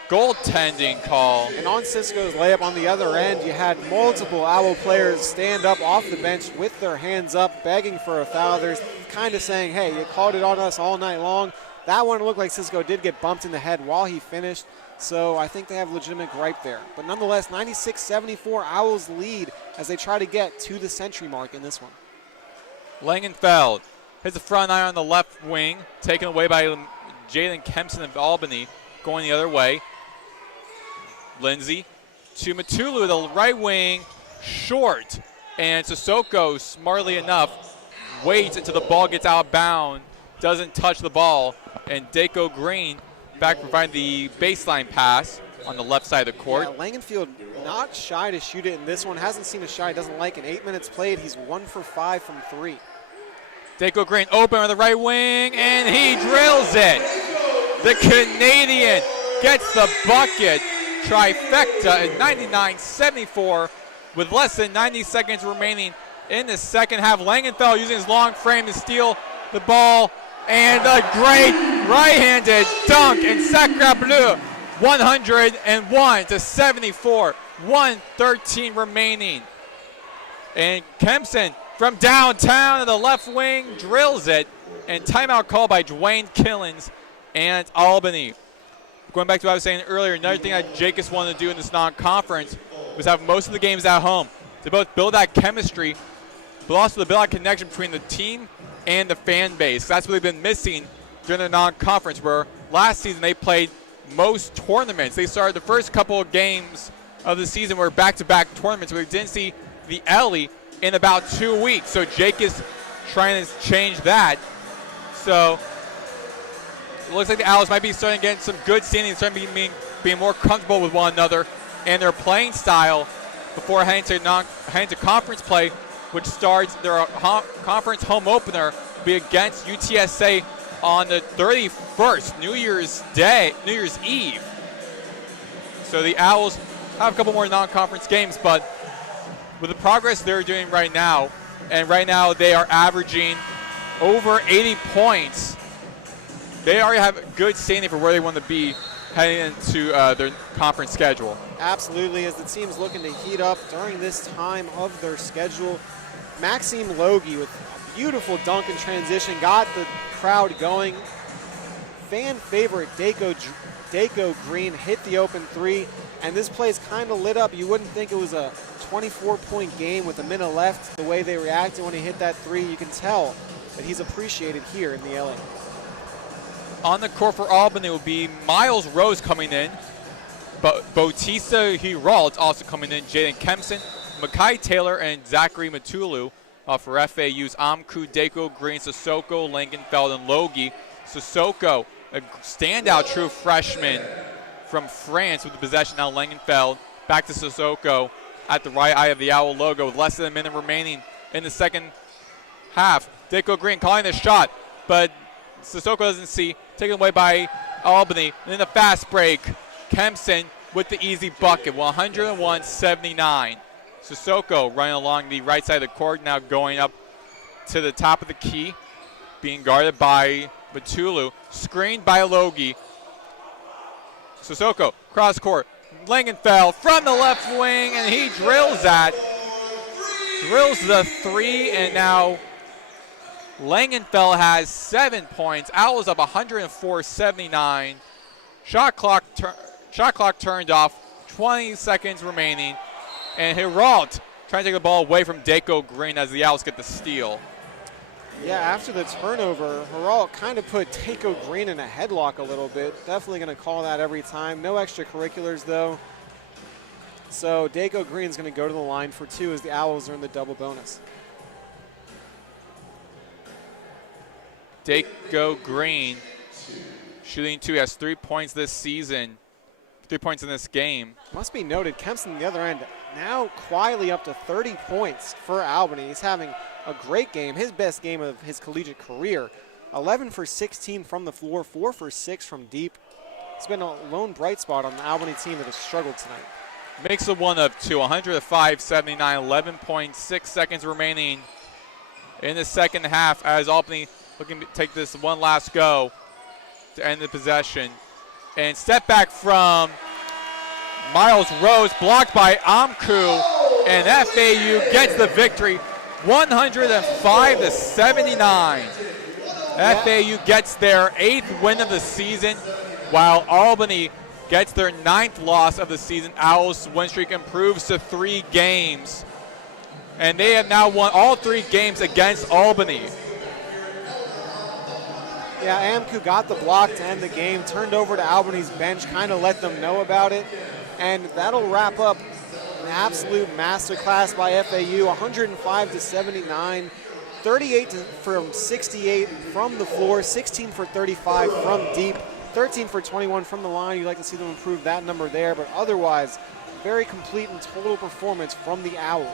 goaltending call. And on Cisco's layup on the other end, you had multiple Owl players stand up off the bench with their hands up, begging for a foul. They're kind of saying, hey, you called it on us all night long. That one looked like Cisco did get bumped in the head while he finished, so I think they have legitimate gripe there. But nonetheless, 96-74, Owls lead as they try to get to the century mark in this one. Langenfeld hits a front iron on the left wing, taken away by Jalen Kempson of Albany, going the other way. Lindsay to Matulu, the right wing, short. And Sissoko, smartly enough, waits until the ball gets out of bounds, doesn't touch the ball. And Dako Green back providing the baseline pass on the left side of the court. Yeah, Langenfeld not shy to shoot it in this one. Hasn't seen a shot he doesn't like in 8 minutes played. He's 1 for 5 from 3. Daco Green open on the right wing, and he drills it. The Canadian gets the bucket. Trifecta at 99-74 with less than 90 seconds remaining in the second half. Langenfeld using his long frame to steal the ball, and a great right-handed dunk in Sacre Bleu. 101-74, 1:13 remaining. And Kempson from downtown to the left wing drills it, and timeout called by Dwayne Killens and Albany. Going back to what I was saying earlier, another thing that Jacobs wanted to do in this non-conference was have most of the games at home to both build that chemistry, but also to build that connection between the team and the fan base. That's what they've been missing during the non-conference, where last season they played most tournaments. They started the first couple of games of the season were back-to-back tournaments, but we didn't see the Ellie in about 2 weeks. So Jacobs trying to change that. So it looks like the Owls might be starting to get some good standing, starting to being more comfortable with one another and their playing style before heading to conference play, which starts their conference home opener be against UTSA on the 31st, New Year's Eve. So the Owls have a couple more non-conference games, but with the progress they're doing right now, and right now they are averaging over 80 points, they already have a good standing for where they want to be heading into their conference schedule. Absolutely, as the team's looking to heat up during this time of their schedule. Maxime Logie with a beautiful dunk in transition, got the crowd going. Fan favorite Daco Green hit the open three, and this play's kind of lit up. You wouldn't think it was a 24-point game with a minute left. The way they reacted when he hit that three, you can tell that he's appreciated here in the LA. On the court for Albany will be Miles Rose coming in, but Bautista Hiralt also coming in, Jaden Kempson, Makai Taylor, and Zachary Matulu for FAU's Amku, Daco Green, Sissoko, Langenfeld, and Logie. Sissoko, a standout true freshman from France with the possession. Now Langenfeld back to Sissoko at the right eye of the Owl logo with less than a minute remaining in the second half. Daco Green calling the shot, but Sissoko doesn't see. Taken away by Albany. And then the fast break. Kempson with the easy bucket, 101-79. Sissoko running along the right side of the court, now going up to the top of the key, being guarded by Matulu. Screened by Logie. Sissoko, cross court. Langenfeld from the left wing, and he drills that. Drills the three, and now Langenfeld has 7 points. Owls up 104-79. Shot clock turned off. 20 seconds remaining. And Hiralt trying to take the ball away from Daco Green as the Owls get the steal. Yeah, after the turnover, Hiralt kind of put Daco Green in a headlock a little bit. Definitely going to call that every time. No extracurriculars, though. So Daco Green's going to go to the line for two as the Owls are in the double bonus. Daco Green shooting two. He has 3 points this season. 3 points in this game. Must be noted, Kempson on the other end now quietly up to 30 points for Albany. He's having a great game, his best game of his collegiate career. 11 for 16 from the floor, 4 for 6 from deep. It's been a lone bright spot on the Albany team that has struggled tonight. Makes a one of two, 105-79, 11.6 seconds remaining in the second half as Albany looking to take this one last go to end the possession. And step back from Miles Rose, blocked by Amku, and FAU gets the victory, 105-79. FAU gets their 8th win of the season, while Albany gets their 9th loss of the season. Owls' win streak improves to 3 games, and they have now won all 3 games against Albany. Yeah, Amku got the block to end the game, turned over to Albany's bench, kind of let them know about it, and that'll wrap up an absolute masterclass by FAU, 105-79, 38 from 68 from the floor, 16 for 35 from deep, 13 for 21 from the line. You'd like to see them improve that number there, but otherwise, very complete and total performance from the Owls.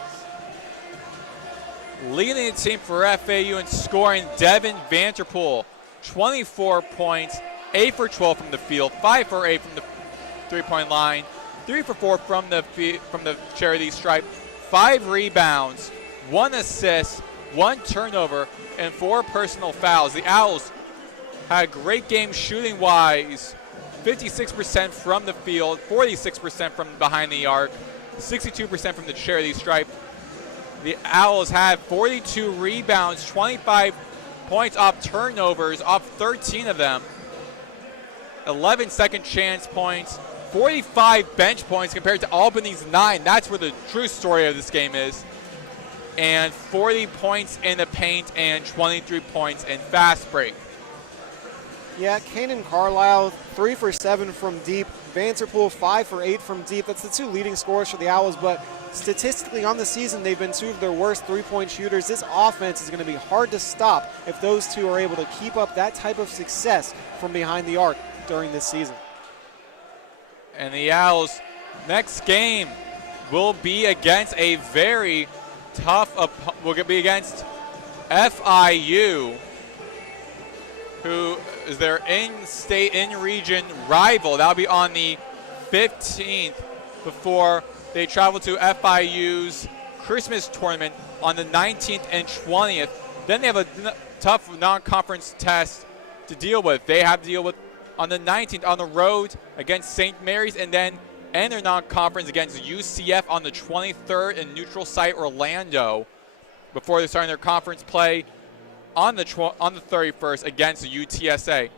Leading the team for FAU in scoring, Devin Vanterpool, 24 points, 8 for 12 from the field, 5 for 8 from the three-point line, 3 for 4 from the charity stripe, 5 rebounds, 1 assist, 1 turnover, and 4 personal fouls. The Owls had a great game shooting-wise, 56% from the field, 46% from behind the arc, 62% from the charity stripe. The Owls had 42 rebounds, 25 points off turnovers, off 13 of them, 11 second chance points, 45 bench points compared to Albany's 9. That's where the true story of this game is. And 40 points in the paint and 23 points in fast break. Yeah, Kanan Carlisle, 3 for 7 from deep. Vanterpool, 5 for 8 from deep. That's the 2 leading scorers for the Owls, but statistically on the season, they've been 2 of their worst three-point shooters. This offense is going to be hard to stop if those 2 are able to keep up that type of success from behind the arc during this season. And the Owls' next game will be against a very tough, will be against FIU, who is their in-state, in-region rival. That'll be on the 15th before they travel to FIU's Christmas tournament on the 19th and 20th. Then they have a tough non-conference test to deal with. They have to deal with on the 19th on the road against St. Mary's, and then end their non-conference against UCF on the 23rd in neutral site Orlando before they start their conference play on the 31st against the UTSA.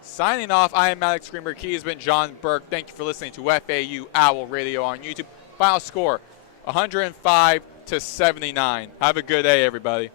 Signing off, I am Maddox Greenberg. He has been John Burke. Thank you for listening to FAU Owl Radio on YouTube. Final score, 105-79. Have a good day, everybody.